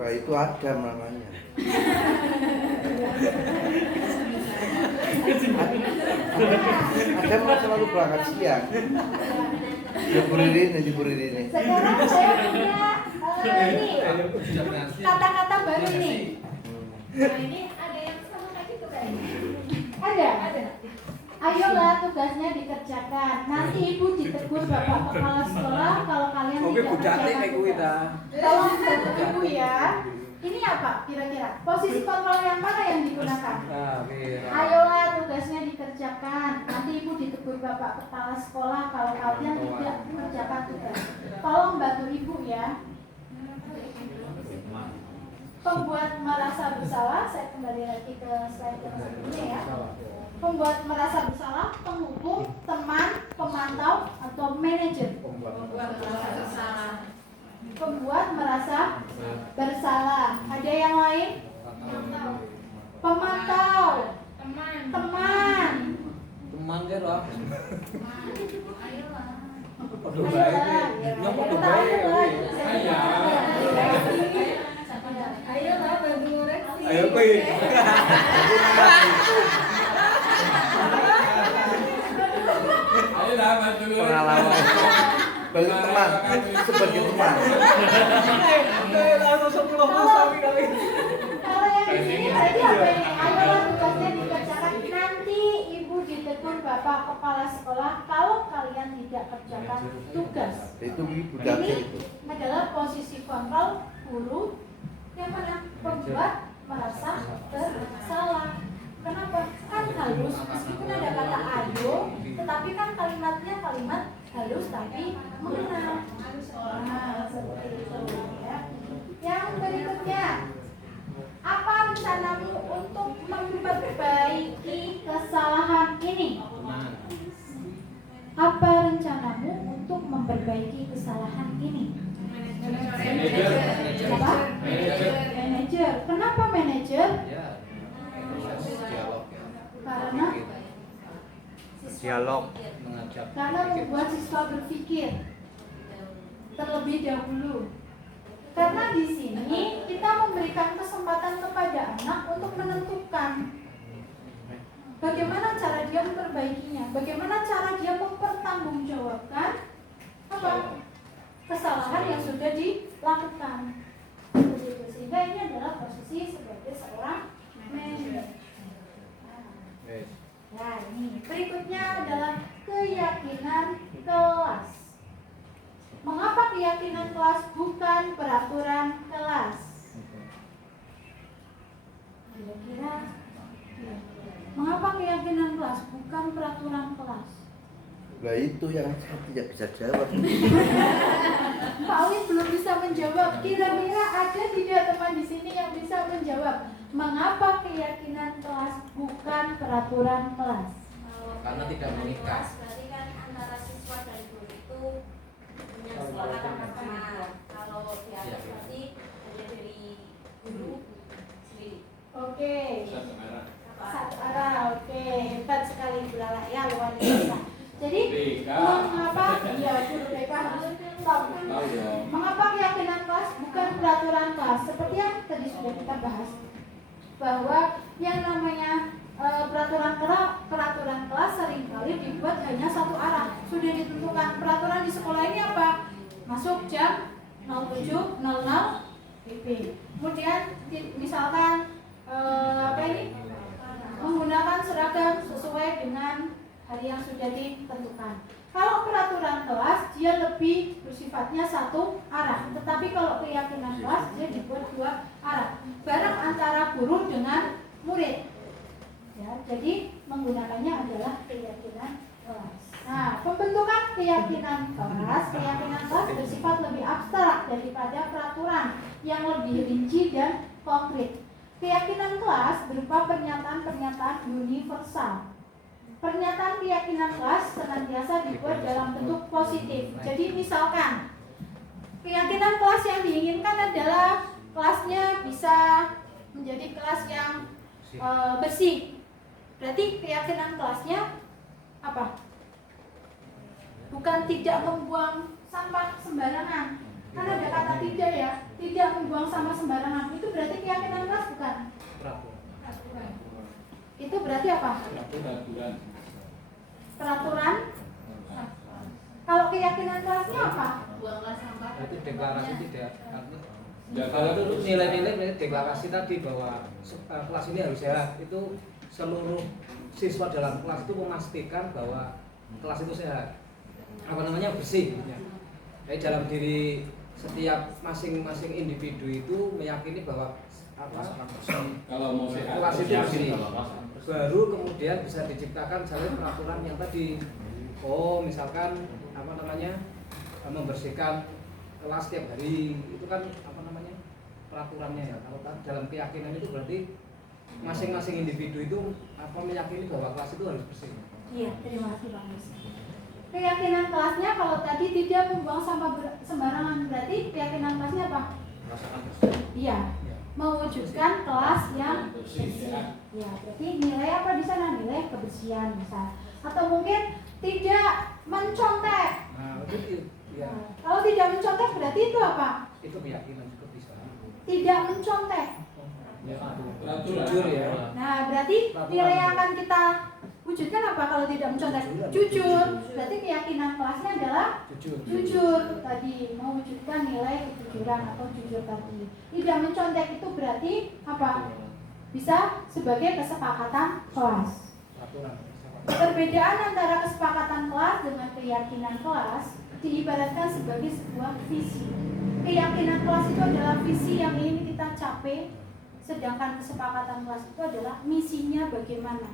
Nah, itu Adam namanya. Adam kan selalu berangkat siang. Diburirin. Sekarang saya punya ini kata-kata baru ini. Nah ini ada yang sama kayak gitu kayaknya. Ada. Ayolah tugasnya dikerjakan. Nanti ibu ditegur bapak kepala sekolah kalau kalian tidak kerjakan. Tolong bantu ibu ya. Ini apa kira-kira? Posisi kontrol yang mana yang digunakan? Ayolah tugasnya dikerjakan. Nanti ibu ditegur bapak kepala sekolah kalau kalian tidak mengerjakan tugas. Tolong bantu ibu ya. Pembuat merasa bersalah, saya kembali lagi ke slide yang sebelumnya ya. Pembuat merasa bersalah, penghukum, teman, pemantau, atau manajer. Pembuat merasa bersalah. Ada yang lain? Pemantau, teman. Teman dia loh. Ayolah bantu ngoreksi. Ayo kuy. Ayolah bantu Pengalaman. Bagi teman, sebagai teman. Kalau yang di sini tadi apa ini? Ayolah tugasnya dikerjakan. Nanti ibu ditegur bapak kepala sekolah kalau kalian tidak kerjakan tugas. Itu budaknya Ini itu. adalah posisi kontrol guru yang mana pembuat merasa bersalah. Kenapa? Kan halus, meskipun ada kata ayo, tetapi kan kalimatnya kalimat halus tapi mengena. Nah, seperti itu ya. Yang berikutnya, apa rencanamu untuk memperbaiki kesalahan ini? Apa rencanamu untuk memperbaiki kesalahan ini? Apa? Manajer. Kenapa manajer? Karena Dialog. karena membuat siswa berpikir terlebih dahulu. Karena di sini kita memberikan kesempatan kepada anak untuk menentukan bagaimana cara dia memperbaikinya, bagaimana cara dia mempertanggungjawabkan apa kesalahan yang sudah dilakukan. Begitu. Sehingga ini adalah posisi sebagai seorang manajer. Nah, ini berikutnya adalah keyakinan kelas. Mengapa keyakinan kelas bukan peraturan kelas? Kira-kira mengapa keyakinan kelas bukan peraturan kelas? Nah itu yang saya tidak bisa jawab. Pak Awin belum bisa menjawab. Kira-kira ada tidak teman di sini yang bisa menjawab? Mengapa keyakinan kelas bukan peraturan kelas? Karena tidak menikah. Berarti kan antara siswa dan guru itu punya kesepakatan bersama. Kalau di atas berarti hanya dari guru sendiri. Oke. Satu arah. Satu arah. Oke, hebat sekali Bu Lala ya, luar biasa. Jadi mengapa ya guru TK stop. Mengapa keyakinan kelas bukan peraturan kelas? Seperti yang tadi sudah kita bahas, bahwa yang namanya peraturan kelas seringkali dibuat hanya satu arah. Sudah ditentukan peraturan di sekolah ini apa? Masuk jam 07.00 WIB. Kemudian misalkan menggunakan seragam sesuai dengan hari yang sudah ditentukan. Kalau peraturan kelas dia lebih bersifatnya satu arah, tetapi kalau keyakinan kelas dia dibuat dua arah, bareng antara guru dengan murid. Ya, jadi menggunakannya adalah keyakinan kelas. Nah, pembentukan keyakinan kelas bersifat lebih abstrak daripada peraturan yang lebih rinci dan konkret. Keyakinan kelas berupa pernyataan-pernyataan universal. Pernyataan keyakinan kelas senantiasa dibuat dalam bentuk positif. Jadi misalkan keyakinan kelas yang diinginkan adalah kelasnya bisa menjadi kelas yang bersih. Berarti keyakinan kelasnya apa? Bukan tidak membuang sampah sembarangan. Kan ada kata tidak ya, tidak membuang sampah sembarangan. Itu berarti keyakinan kelas bukan? Itu berarti apa? Peraturan. Kalau keyakinan kelasnya apa? Buanglah sampah. Itu deklarasi tidak. Kalau itu nilai-nilai deklarasi tadi bahwa kelas ini harus sehat, itu seluruh siswa dalam kelas itu memastikan bahwa kelas itu sehat, bersih. Jadi dalam diri setiap masing-masing individu itu meyakini bahwa kalau mau sehat, kelas itu bersih. Baru kemudian bisa diciptakan misalnya peraturan yang tadi, misalkan membersihkan kelas tiap hari, itu kan peraturannya ya. Kalau dalam keyakinan itu berarti masing-masing individu itu meyakini bahwa kelas itu harus bersih. Iya, terima kasih Bang Yus. Keyakinan kelasnya kalau tadi tidak membuang sampah sembarangan, berarti keyakinan kelasnya apa? Iya, mewujudkan kelas yang bersih. Ya, berarti nilai apa di sana? Nilai kebersihan misal. Atau mungkin tidak mencontek. Nah, itu ya. Kalau tidak mencontek berarti itu apa? Itu keyakinan juga bisa. Tidak mencontek. Jujur ya. Nah, berarti nilai yang akan kita wujudkan apa kalau tidak mencontek? Jujur. Berarti keyakinan kelasnya adalah jujur. Tadi mewujudkan nilai kejujuran atau jujur tadi. Tidak mencontek itu berarti apa? Bisa sebagai kesepakatan kelas. Perbedaan antara kesepakatan kelas dengan keyakinan kelas diibaratkan sebagai sebuah visi. Keyakinan kelas itu adalah visi yang ingin kita capai, sedangkan kesepakatan kelas itu adalah misinya bagaimana.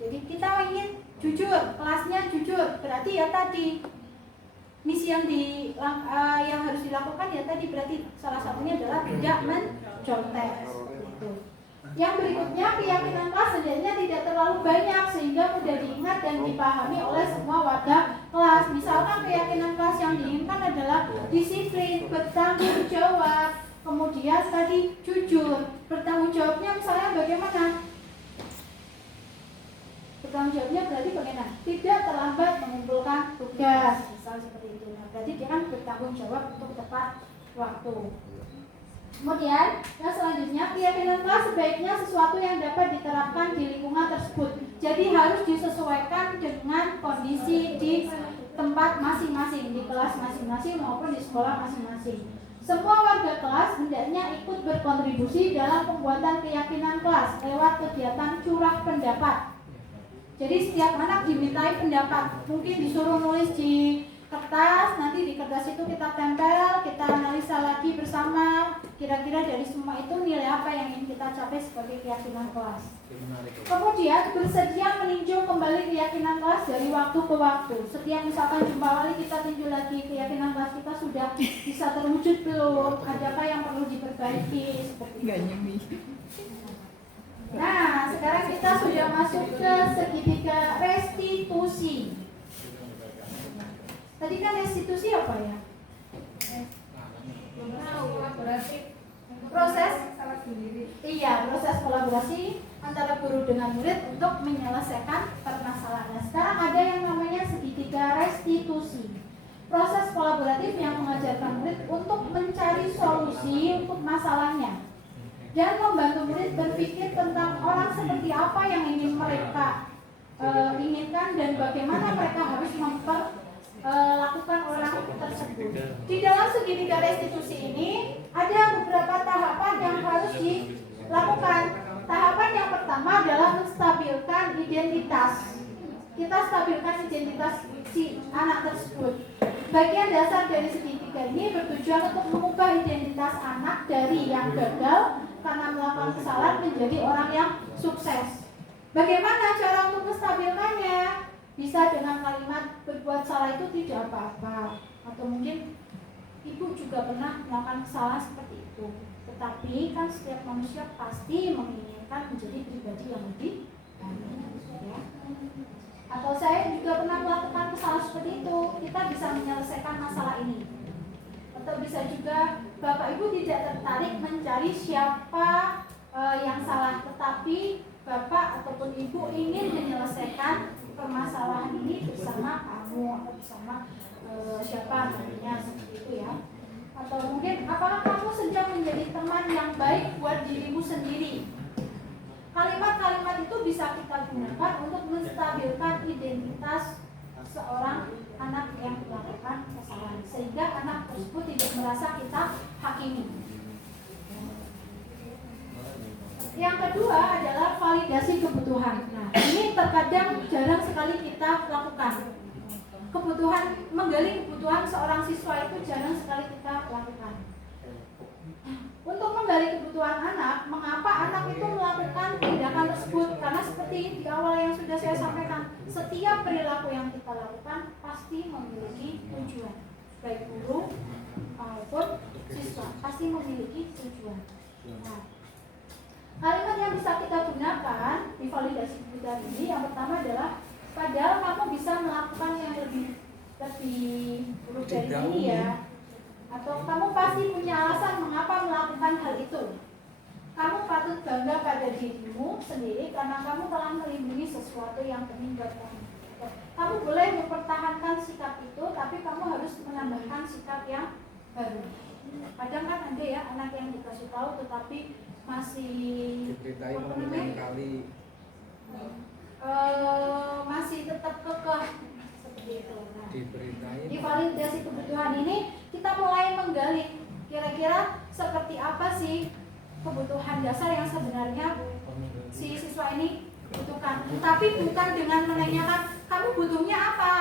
Jadi kita ingin jujur, kelasnya jujur, berarti ya tadi misi yang harus dilakukan ya tadi berarti salah satunya adalah tidak mencontek. Gitu. Yang berikutnya, keyakinan kelas sebenarnya tidak terlalu banyak sehingga mudah diingat dan dipahami oleh semua warga kelas. Misalkan keyakinan kelas yang diinginkan adalah disiplin, bertanggung jawab, kemudian tadi jujur. Bertanggung jawabnya misalnya bagaimana? Bertanggung jawabnya berarti bagaimana? Tidak terlambat mengumpulkan tugas, misal seperti itu. Nah, berarti dia kan bertanggung jawab untuk tepat waktu. Kemudian yang selanjutnya, keyakinan kelas sebaiknya sesuatu yang dapat diterapkan di lingkungan tersebut. Jadi harus disesuaikan dengan kondisi di tempat masing-masing, di kelas masing-masing maupun di sekolah masing-masing. Semua warga kelas hendaknya ikut berkontribusi dalam pembuatan keyakinan kelas lewat kegiatan curah pendapat. Jadi setiap anak dimintai pendapat, mungkin disuruh nulis di kertas, nanti di kertas itu kita tempel, kita analisa lagi bersama, kira-kira dari semua itu nilai apa yang ingin kita capai sebagai keyakinan kelas. Kemudian bersedia meninjau kembali keyakinan kelas dari waktu ke waktu. Setiap misalkan jumpa wali kita tinjau lagi keyakinan kelas kita sudah bisa terwujud belum, adakah yang perlu diperbaiki seperti itu. Nah, sekarang kita sudah masuk ke segitiga restitusi. Tadi kan restitusi apa ya? Proses proses kolaborasi antara guru dengan murid untuk menyelesaikan permasalahan. Sekarang ada yang namanya segitiga restitusi. Proses kolaboratif yang mengajarkan murid untuk mencari solusi untuk masalahnya dan membantu murid berpikir tentang orang seperti apa yang ingin mereka inginkan dan bagaimana mereka harus lakukan orang tersebut. Di dalam segitiga restitusi ini ada beberapa tahapan yang harus dilakukan. Tahapan yang pertama adalah menstabilkan identitas. Kita stabilkan identitas si anak tersebut. Bagian dasar dari segitiga ini bertujuan untuk mengubah identitas anak dari yang gagal karena melakukan kesalahan menjadi orang yang sukses. Bagaimana cara untuk menstabilkannya? Bisa dengan kalimat berbuat salah itu tidak apa-apa, atau mungkin ibu juga pernah melakukan kesalahan seperti itu. Tetapi kan setiap manusia pasti menginginkan menjadi pribadi yang lebih baik, ya. Atau saya juga pernah melakukan kesalahan seperti itu. Kita bisa menyelesaikan masalah ini. Atau bisa juga Bapak Ibu tidak tertarik mencari siapa yang salah, tetapi Bapak ataupun Ibu ingin menyelesaikan permasalahan ini bersama kamu atau bersama siapa namanya, seperti itu ya. Atau mungkin apakah kamu sedang menjadi teman yang baik buat dirimu sendiri. Kalimat-kalimat itu bisa kita gunakan untuk menstabilkan identitas seorang anak yang melakukan kesalahan, sehingga anak tersebut tidak merasa kita hakimi. Yang kedua adalah validasi kebutuhan. Nah, ini terkadang jarang sekali kita lakukan. Menggali kebutuhan seorang siswa itu jarang sekali kita lakukan. Untuk menggali kebutuhan anak, mengapa anak itu melakukan tindakan tersebut? Karena seperti di awal yang sudah saya sampaikan, setiap perilaku yang kita lakukan pasti memiliki tujuan. Baik guru maupun siswa pasti memiliki tujuan. Nah, kalimat yang bisa kita gunakan di validasi kebutuhan ini, yang pertama adalah padahal kamu bisa melakukan yang lebih buruk dari ini ya. Atau kamu pasti punya alasan mengapa melakukan hal itu. Kamu patut bangga pada dirimu sendiri karena kamu telah melindungi sesuatu yang penting buat kamu. Kamu boleh mempertahankan sikap itu, tapi kamu harus menambahkan sikap yang baru. Kadang kan ada ya anak yang dikasih tahu tetapi masih diceritain kali masih tetap kekeh seperti itu. Nah, diberitain. di validasi kebutuhan ini kita mulai menggali kira-kira seperti apa sih kebutuhan dasar yang sebenarnya si siswa ini butuhkan. Tapi bukan dengan menanyakan kamu butuhnya apa.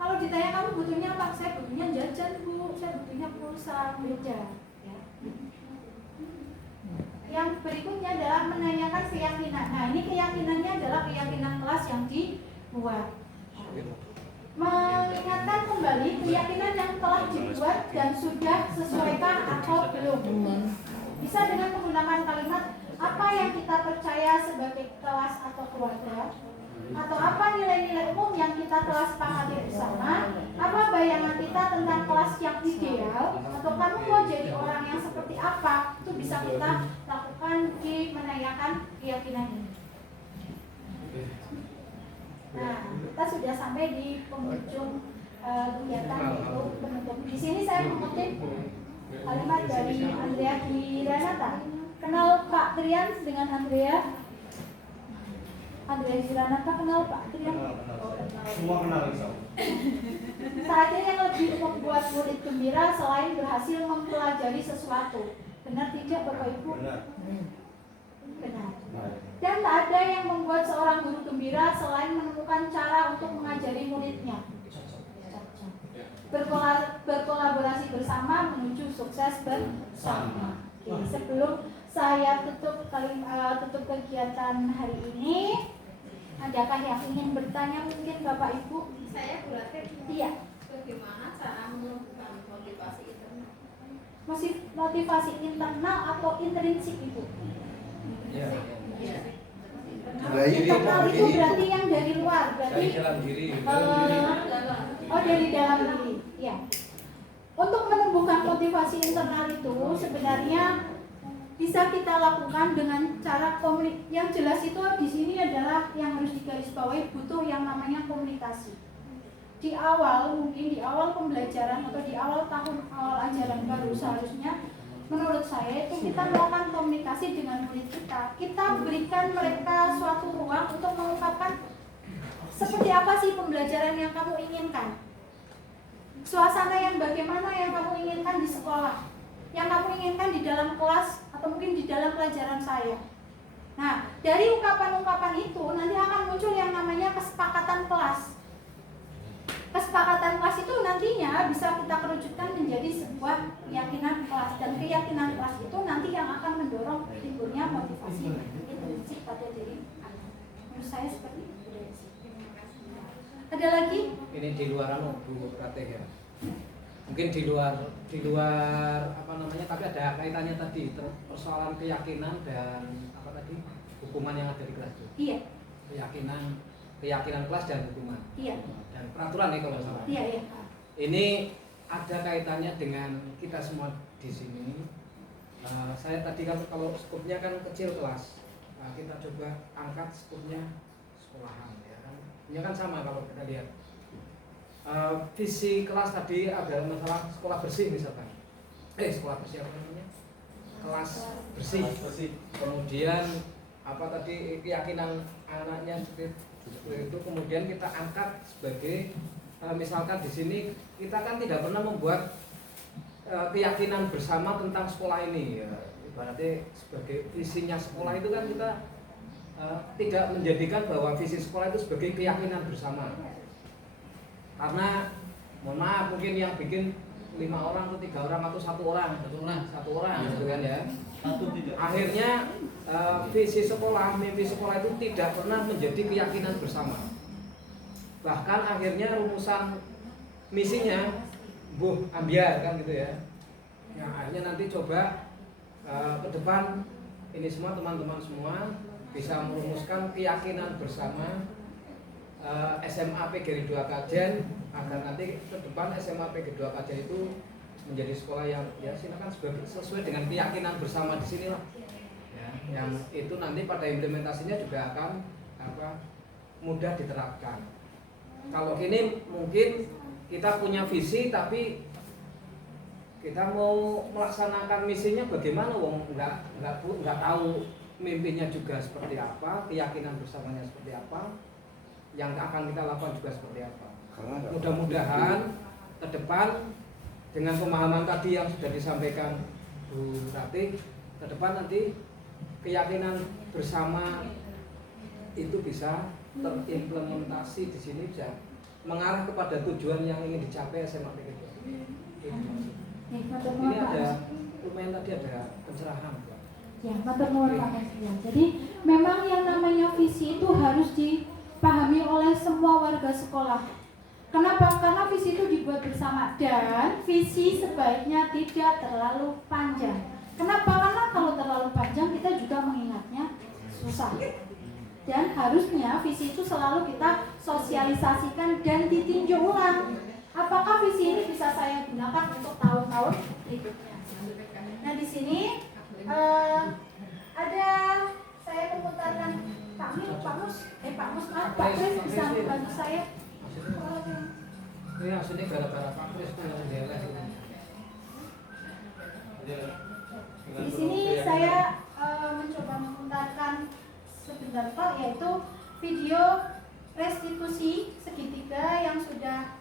Kalau ditanya kamu butuhnya apa, saya butuhnya jajan bu, saya butuhnya pulsa, meja. Ya. Yang berikutnya adalah menanyakan keyakinan. Nah, ini keyakinannya adalah keyakinan kelas yang dibuat. Mengingatkan kembali keyakinan yang telah dibuat dan sudah sesuaikan atau belum. Bisa dengan menggunakan kalimat apa yang kita percaya sebagai kelas atau keluarga, atau apa nilai-nilai umum yang kita telah sepakati bersama, apa bayangan kita tentang kelas yang ideal, atau kamu mau jadi orang yang seperti apa. Itu bisa kita lakukan di menanyakan keyakinan ini. Nah, kita sudah sampai di penghujung kegiatan yaitu penutup. Di sini saya mengutip kalimat dari Andrea Giranata. Kenal Pak Trian dengan Andrea? Andrea Giranata kenal Pak Trian? Semua kenal. Saatnya yang lebih membuat murid gembira selain berhasil mempelajari sesuatu. Benar tidak Bapak Ibu? Benar. Dan tak ada yang membuat seorang guru gembira selain menemukan cara untuk mengajari muridnya. Berkolaborasi bersama menuju sukses bersama. Oke, sebelum saya tutup kegiatan hari ini, adakah yang ingin bertanya mungkin Bapak Ibu? Saya berarti Iya. bagaimana cara menumbuhkan motivasi internal? Motivasi internal atau intrinsik Ibu? Internal itu berarti yang dari luar, berarti dalam diri. dari dalam diri. Ya. Untuk menumbuhkan motivasi internal itu sebenarnya bisa kita lakukan dengan cara yang jelas itu di sini adalah yang harus digarisbawahi, butuh yang namanya komunikasi. Di awal pembelajaran atau di awal ajaran baru seharusnya menurut saya itu kita melakukan komunikasi dengan murid kita. Kita berikan mereka suatu ruang untuk mengungkapkan seperti apa sih pembelajaran yang kamu inginkan. Suasana yang bagaimana yang kamu inginkan di sekolah, yang kamu inginkan di dalam kelas atau mungkin di dalam pelajaran saya. Nah, dari ungkapan-ungkapan itu nanti akan muncul yang namanya kesepakatan kelas. Kesepakatan kelas itu nantinya bisa kita kerucutkan menjadi sebuah keyakinan kelas, dan keyakinan kelas itu nanti yang akan mendorong timbulnya motivasi intrinsik pada diri anak. Menurut saya seperti itu. Ada lagi? Ini di luar Bu Ratih ya. Mungkin di luar apa namanya, tapi ada kaitannya tadi persoalan keyakinan dan apa tadi, hukuman yang ada di kelas itu. Iya. Keyakinan kelas dan hukuman. Iya. Dan peraturan nih kalau salah. Iya, iya. Ini ada kaitannya dengan kita semua di sini. Saya tadi kan kalau skupnya kan kecil kelas, kita coba angkat skupnya sekolahan ya kan. Ini kan sama kalau kita lihat. Visi kelas tadi ada masalah sekolah bersih misalkan. Sekolah bersih apa namanya? Kelas bersih. Kemudian apa tadi, keyakinan anaknya seperti itu, kemudian kita angkat sebagai misalkan di sini kita kan tidak pernah membuat keyakinan bersama tentang sekolah ini ya. Ibaratnya sebagai visinya sekolah itu kan kita tidak menjadikan bahwa visi sekolah itu sebagai keyakinan bersama. Karena mohon maaf mungkin yang bikin 5 orang atau 3 orang atau 1 orang gitu kan ya. Akhirnya visi sekolah, mimpi sekolah itu tidak pernah menjadi keyakinan bersama. Bahkan akhirnya rumusan misinya ambiar kan gitu ya. Ya akhirnya nanti coba ke depan ini semua teman-teman semua bisa merumuskan keyakinan bersama SMA PGRI 2 Kajen, agar nanti ke depan SMA PGRI 2 Kajen itu menjadi sekolah yang ya silakan sesuai dengan keyakinan bersama di sini lah. Ya, yang itu nanti pada implementasinya juga akan mudah diterapkan. Kalau gini mungkin kita punya visi tapi kita mau melaksanakan misinya bagaimana, wong nggak tahu mimpinya juga seperti apa, keyakinan bersamanya seperti apa, yang akan kita lakukan juga seperti apa. Mudah-mudahan ke depan dengan pemahaman tadi yang sudah disampaikan Bu Ratih, ke depan nanti keyakinan bersama itu bisa terimplementasi di sini, bisa mengarah kepada tujuan yang ingin dicapai SMA PGRI. Ini ada lumayan tadi ada pencerahan. Ya, matur nuwun Pak Presiden. Jadi memang yang namanya visi itu harus dipahami oleh semua warga sekolah. Kenapa? Karena visi itu dibuat bersama dan visi sebaiknya tidak terlalu panjang. Kenapa? Karena kalau terlalu panjang kita juga mengingatnya susah. Dan harusnya visi itu selalu kita sosialisasikan dan ditinjau ulang. Apakah visi ini bisa saya gunakan untuk tahun-tahun berikutnya? Nah di sini ada saya memutarkan Pak Kris bisa membantu saya. Ya sini gara-gara Pak Kris itu yang jelas. Di sini saya mencoba memutarkan sebentar Pak, yaitu video restitusi segitiga yang sudah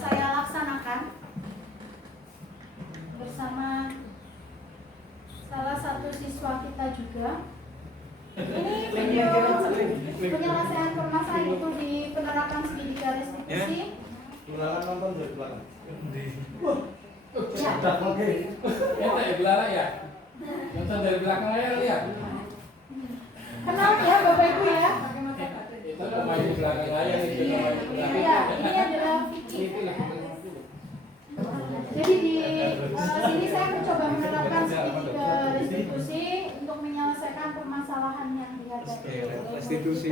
saya laksanakan bersama salah satu siswa kita juga. Ini video penyelesaian permasalahan itu di penerapan segitiga restitusi. Silakan nonton dari belakang. Ya. Dari belakang ya. Nonton dari belakang aja lihat. Kenal ya Bapak Ibu ya. Itu pemain di belakang aja itu. Iya, ini adalah Vicky. Jadi di sini saya mencoba menerapkan segitiga restitusi untuk menyelesaikan permasalahan yang dihadapi restitusi.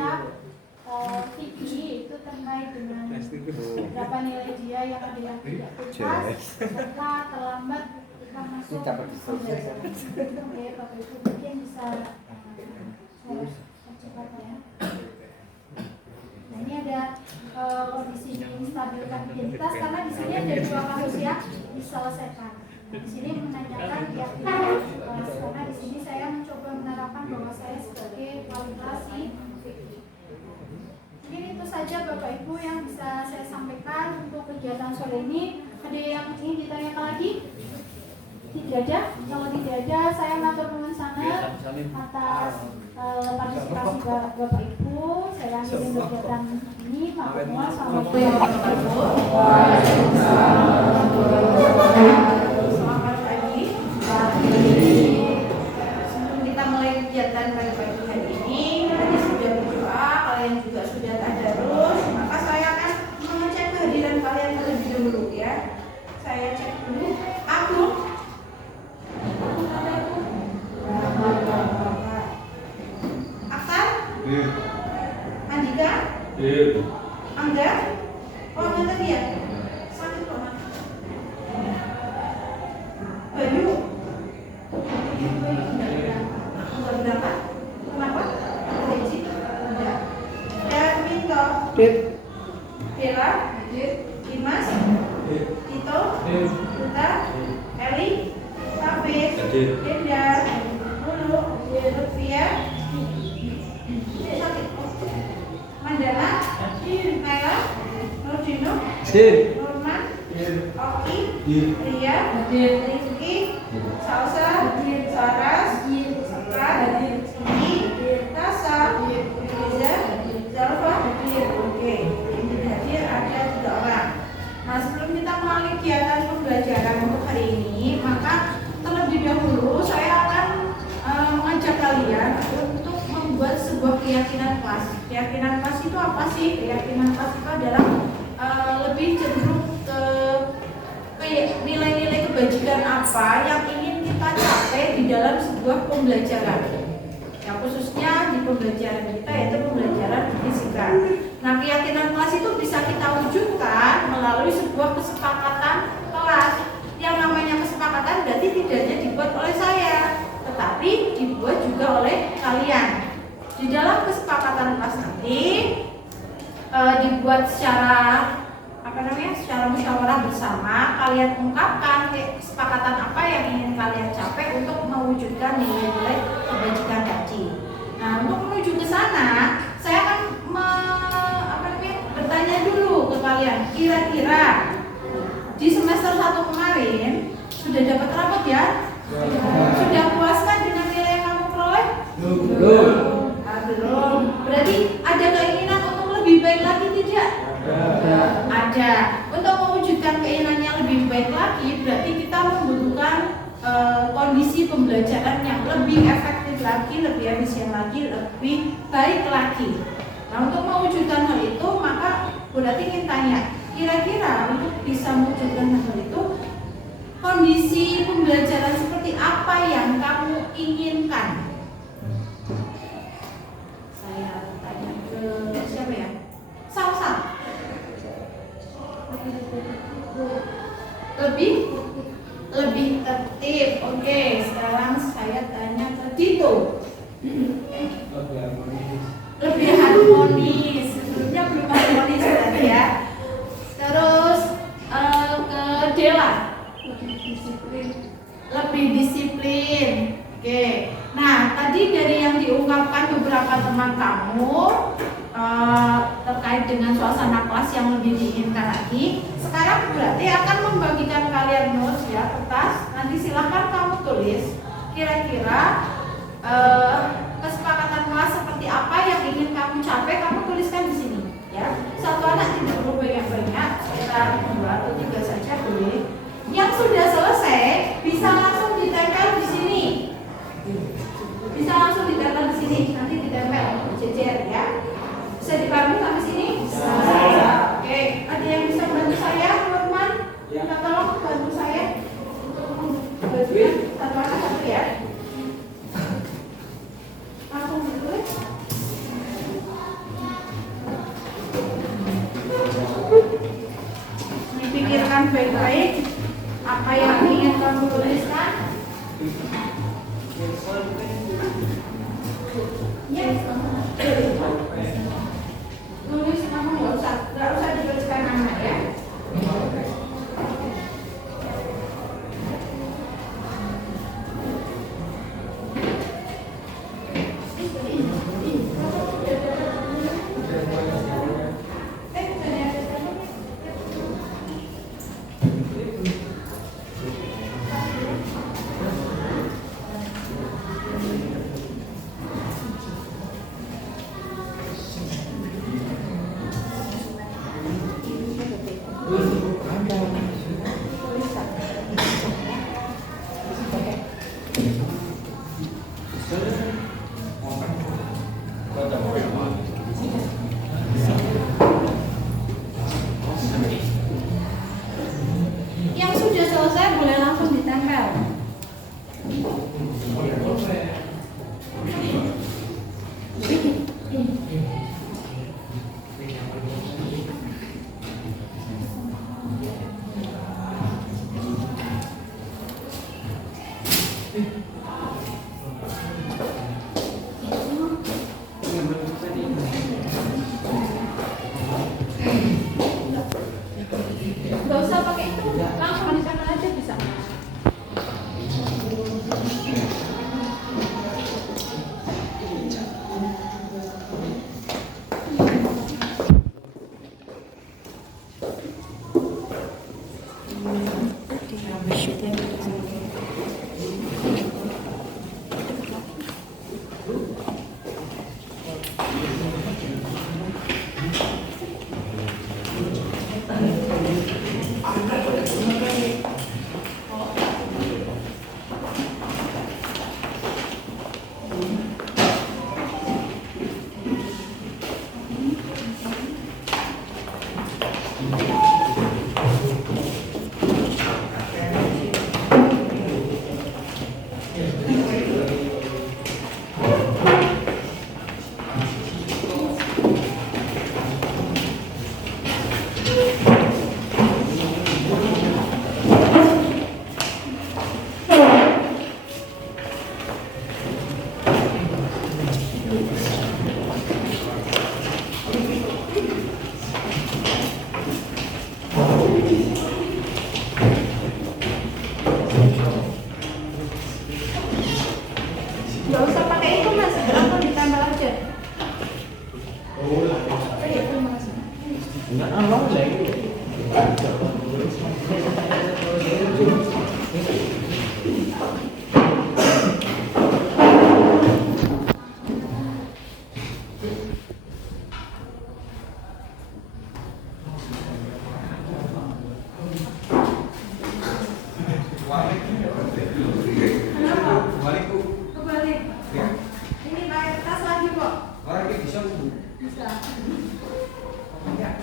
Vicky itu terkait dengan beberapa nilai dia yang ada yang tidak tuntas serta terlambat ketika masuk kuliah. Oke, Bapak Ibu mungkin bisa percepat ya. Nah ini ada kondisi instabilitas identitas karena di sini ada 2 kasus yang diselesaikan. Nah, di sini menanyakan keyakinan karena di sini saya mencoba menerapkan bahwa saya sebagai kualifikasi. Mungkin itu saja Bapak Ibu yang bisa saya sampaikan untuk kegiatan sore ini. Ada yang ingin ditanyakan lagi? Tidak ada. Kalau tidak ada, saya matur nuwun sangat atas partisipasi Bapak Ibu. Saya akhiri kegiatan ini. Matur nuwun. Assalamualaikum warahmatullahi wabarakatuh. Selamat pagi. Sebelum kita mulai kegiatan pagi-pagi hari ini, tadi sudah berdoa, kalian juga sudah tadarus. Angga? Oh, Angga tadi ya? Sakit kok, Mas. Bayu? Enggak berangkat? Kenapa? Gaji? Enggak. Dan Minto? Bella? Dimas? Tito? Uta? Eli? Safir? Denda? Lulu? Lutfia? Sakit? Mandala? Naila? Nurdino? Nurman? Oki? Ria? Rizky? Salsa? Saras? Sekar? Sini? Tasa? Liza? Zalfa? Oke, ini hadir ada 3 orang. Nah, sebelum kita mulai kegiatan pembelajaran untuk hari ini, maka terlebih dahulu saya akan mengajak kalian untuk membuat sebuah keyakinan kelas. Keyakinan kelas itu apa sih? Keyakinan kelas itu adalah lebih cenderung ke nilai-nilai kebajikan apa yang ingin kita capai di dalam sebuah pembelajaran. Ya, khususnya di pembelajaran kita yaitu pembelajaran fisika. Nah, keyakinan kelas itu bisa kita wujudkan melalui sebuah kesepakatan kelas. Yang namanya kesepakatan berarti tidak hanya dibuat oleh saya, tetapi dibuat juga oleh kalian. Di dalam kesepakatan kelas nanti dibuat secara secara musyawarah bersama. Kalian ungkapkan kesepakatan apa yang ingin kalian capai untuk mewujudkan nilai-nilai kebajikan tadi. Nah, untuk menuju ke sana, saya akan bertanya dulu ke kalian. Kira-kira di semester 1 kemarin sudah dapat rapot ya? Sudah puaskah dengan nilai yang kamu peroleh? Belum. Berarti ada keinginan untuk lebih baik lagi tidak? Ada. Untuk mewujudkan keinginan yang lebih baik lagi, berarti kita membutuhkan kondisi pembelajaran yang lebih efektif lagi, lebih efisien lagi, lebih baik lagi. Nah, untuk mewujudkan hal itu, maka berarti ingin tanya, kira-kira untuk bisa mewujudkan hal itu, kondisi pembelajaran seperti apa yang kamu inginkan? Saya tanya ke siapa ya? Salsa. Lebih tertib. Oke, sekarang saya tanya ke Tito. Lebih harmonis. Sebelumnya belum harmonis berarti ya. Terus ke Dela. Lebih disiplin. Oke. Nah, tadi dari yang diungkapkan beberapa teman kamu terkait dengan suasana kelas yang lebih diinginkan lagi. Sekarang berarti akan membagikan kalian notes ya, kertas. Nanti silahkan kamu tulis kira-kira kesepakatan kelas seperti apa yang ingin kamu capai. Kamu tuliskan di sini ya. Satu anak tidak perlu banyak-banyak, sekitar 2 atau 3 saja boleh. Yang sudah selesai bisa langsung ditempel di sini. Bisa langsung ditempel di sini. Nanti ditempel jejer ya. Bisa dibantu sampai sini? Bisa. Oke, ada yang bisa bantu saya, teman-teman? Minta tolong bantu saya untuk membagikan satu anak satu ya. Langsung ditulis. Dipikirkan baik-baik apa yang ingin kamu tuliskan. Nulis kamu nggak usah dituliskan nama ya. Orang ini bisa Bu. Bisa. Ya.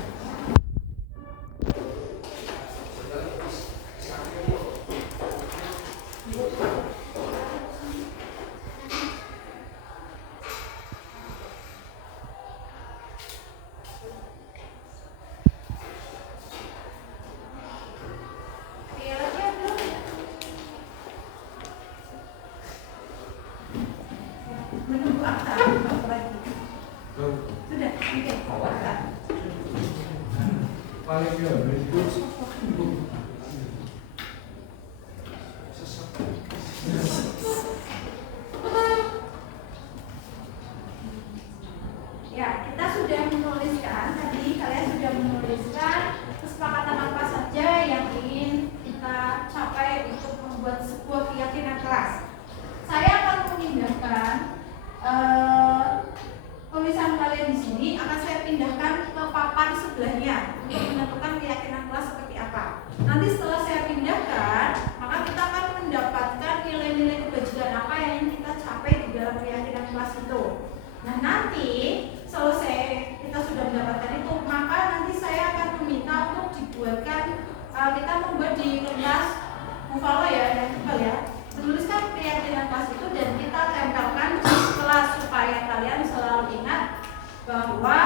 Menunggu akta apa lagi? Sudah, oke. Akta. Paling ya, itu Ya, kita sudah menuliskan tadi, kalian sudah menuliskan kesepakatan apa saja yang ingin kita capai untuk membuat sebuah keyakinan kelas. Saya akan memindahkan tulisan kalian di sini, akan saya pindahkan ke papan sebelahnya untuk menentukan keyakinan kelas seperti apa. Nanti setelah saya pindahkan, maka kita akan mendapatkan nilai-nilai kebajikan apa yang ingin kita capai di dalam keyakinan kelas itu. Nah, nanti selesai kita sudah mendapatkan itu, maka nanti saya akan meminta untuk dibuatkan, kita membuat di kertas buffalo ya, yang tebal ya, menuliskan keyakinan kelas itu dan kita tempelkan di kelas supaya kalian selalu ingat bahwa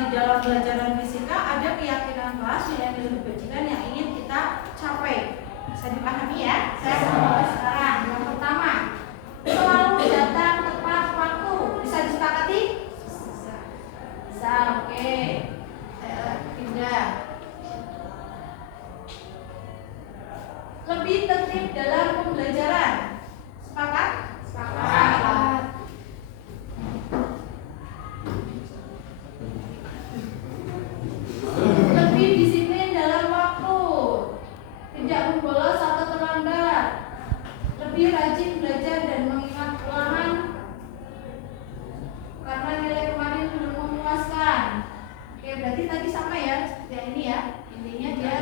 di dalam pelajaran fisika ada keyakinan kelas nilai-nilai kebajikan yang ingin kita capai. Bisa dipahami ya? Saya mulai sekarang. Yang pertama, selalu datang tepat waktu. Bisa disepakati? Bisa, oke. Saya pindah. Lebih tertib dalam pembelajaran. Sepakat? Sepakat. Lebih disiplin dalam waktu. Tidak membolos atau terlambat. Lebih rajin belajar dan mengingat ulangan. Karena nilai kemarin belum memuaskan. Oke, berarti tadi sama ya, seperti ini ya. Intinya dia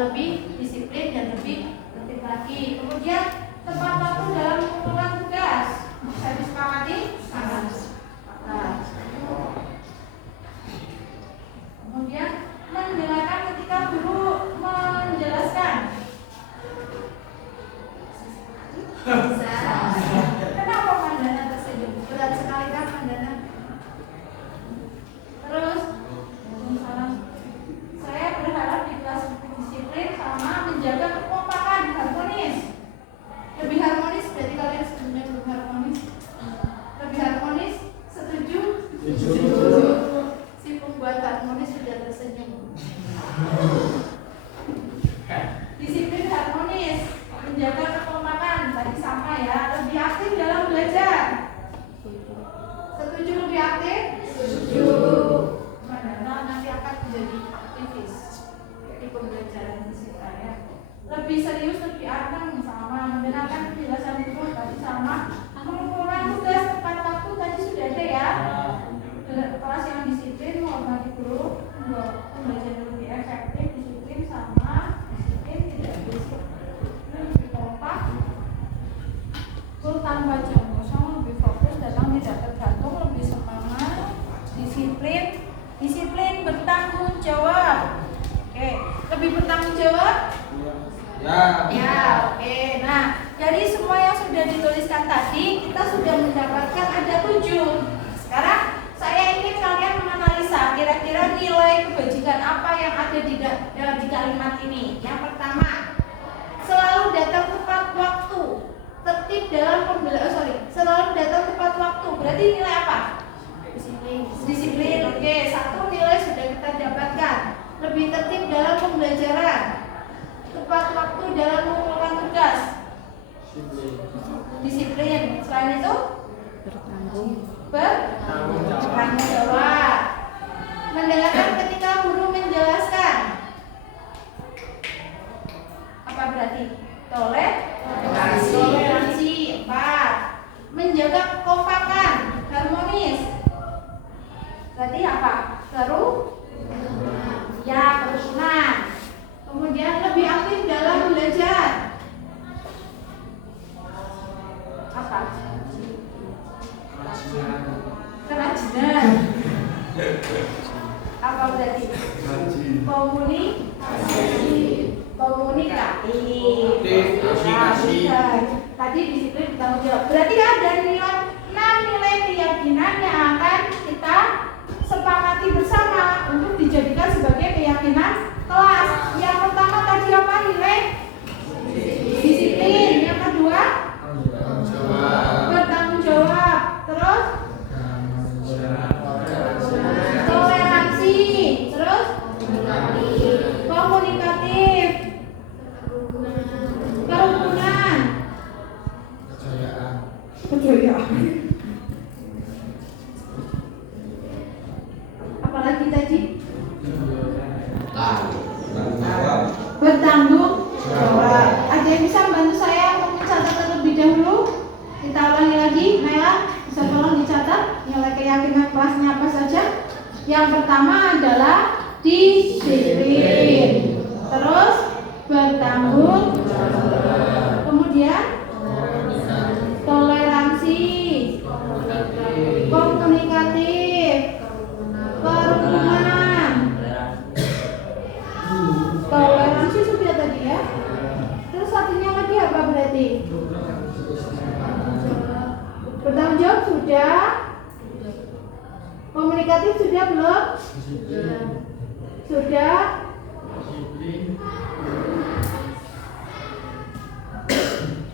lebih disiplin dan lebih tertib lagi. Kemudian tepat waktu dalam mengumpulkan tugas. Bisa disepakati? Sepakat. Kemudian mendengarkan ketika guru menjelaskan. Bisa. Kenapa Mandana tersenyum? Berat sekali kan Mandana? Terus, saya berharap di kelas disiplin sama menjaga kekompakan harmonis. Lebih harmonis berarti kalian sebenarnya lebih harmonis. Lebih harmonis, setuju? Setuju. Si pembuat harmonis sudah tersenyum. Disiplin harmonis, menjaga kekompakan tadi sama ya. Lebih aktif dalam belajar. Setuju lebih aktif? Setuju. Mandana nanti akan menjadi aktivis di pembelajaran fisika ya. Lebih serius, lebih anteng sama mendengarkan penjelasan guru tadi sama. Mengumpulkan tugas tepat waktu tadi sudah ada ya. Kelas yang disiplin, menghormati guru, membuat pembelajaran lebih efektif, disiplin sama disiplin, tidak disiplin, lebih kompak, tanpa jam kosong, lebih fokus, datang tidak tergantung, lebih semangat, disiplin, bertanggung jawab. Oke, lebih bertanggung jawab? Ya, oke. Nah, dari semua yang sudah dituliskan tadi, kita sudah mendapatkan ada 7. Sekarang saya ingin kalian menganalisa kira-kira nilai kebajikan apa yang ada di kalimat ini. Yang pertama, selalu datang tepat waktu, tertib dalam selalu datang tepat waktu. Berarti nilai apa? Disiplin. Oke, 1 nilai sudah kita dapatkan. Lebih tertib dalam pembelajaran, tepat waktu dalam mengumpulkan tugas. Disiplin. Selain itu, bertanggung jawab. Mendengarkan ketika guru menjelaskan. Apa berarti? Toleransi. 4. Menjaga kekompakan, harmonis. Berarti apa? Kerukunan. Kemudian lebih aktif dalam belajar. Apa? Nah, apa berarti? Komunikatif. Tadi disiplin bertanggung jawab. Berarti ada nilai 6 nilai keyakinan yang akan kita sepakati bersama untuk dijadikan sebagai keyakinan kelas. Yang pertama tadi apa nilai? Disiplin. Yang kedua? Bertanggung jawab. Terus? Toleransi. Terus? Komunikatif. Kerukunan. Kejayaan. Apalagi tadi? Bertanggung jawab. Ada yang bisa membantu saya untuk mencatat terlebih dahulu? Kita ulangi lagi, Naila, bisa tolong dicatat nilai keyakinan kelasnya apa saja? Yang pertama adalah disiplin. Terus bertanggung jawab. Kemudian toleransi, komunikatif, kerukunan. Toleransi sudah tadi ya. Terus satunya lagi apa berarti? Bertanggung jawab sudah. Komunikatif sudah belum? Sudah.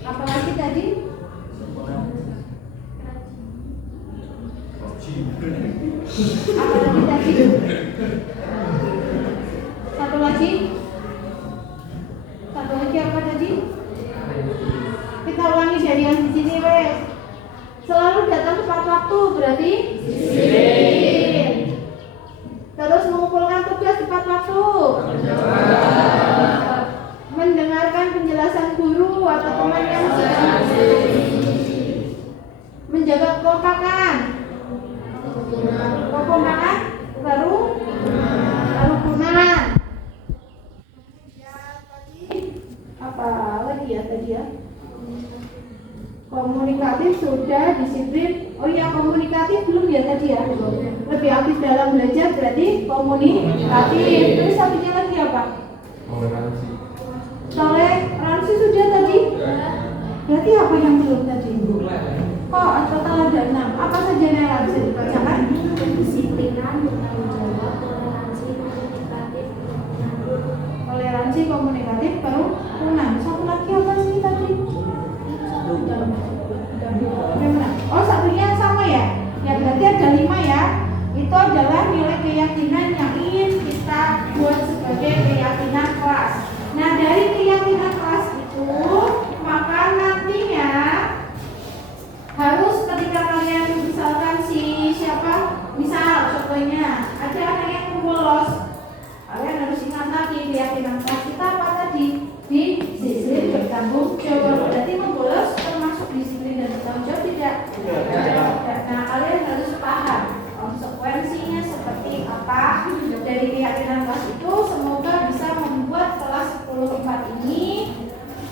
Apalagi tadi? Apalagi tadi? Satu lagi? Satu lagi apa tadi? Kita ulangi dari yang di sini, wes. Selalu datang tepat waktu berarti disiplin. Terus mengumpulkan tugas tepat waktu. Mendengarkan penjelasan guru atau teman yang sedang menjaga kekompakan. Kekompakan baru kerukunan. Apa lagi ya tadi ya? Komunikatif sudah, disiplin. Oh iya, komunikatif belum ya tadi ya? Lebih aktif dalam belajar berarti komunikatif. Terus satunya lagi apa? Toleransi sudah tadi? Berarti apa yang belum tadi? Oh, total ada 6. Apa saja yang bisa dibacakan? Disiplinan, bertanggung jawab, toleransi, komunikatif, Toleransi, komunikatif, kerukunan. Satu lagi apa sih tadi? Oh, satunya sama ya? Ya berarti ada 5 ya. Itu adalah nilai keyakinan yang ingin kita buat sebagai keyakinan kelas. Nah, dari keyakinan kelas itu, maka nantinya harus ketika kalian misalkan misal contohnya ada anak yang bolos, kalian harus ingat lagi keyakinan kelas kita apa tadi? Disiplin, bertanggung jawab. Berarti membolos termasuk disiplin dan bertanggung jawab tidak? Nah, kalian harus paham konsekuensinya seperti apa dari keyakinan kelas itu. Semoga bisa membuat kelas 10/4 ini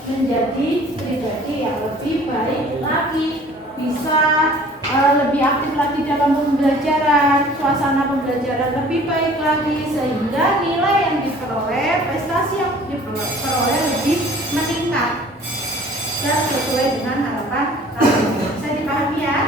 menjadi pribadi yang lebih baik lagi, bisa lebih aktif lagi dalam pembelajaran, suasana pembelajaran lebih baik lagi, sehingga nilai yang diperoleh, prestasi yang diperoleh lebih meningkat dan sesuai dengan harapan kalian. Bisa dipahami ya?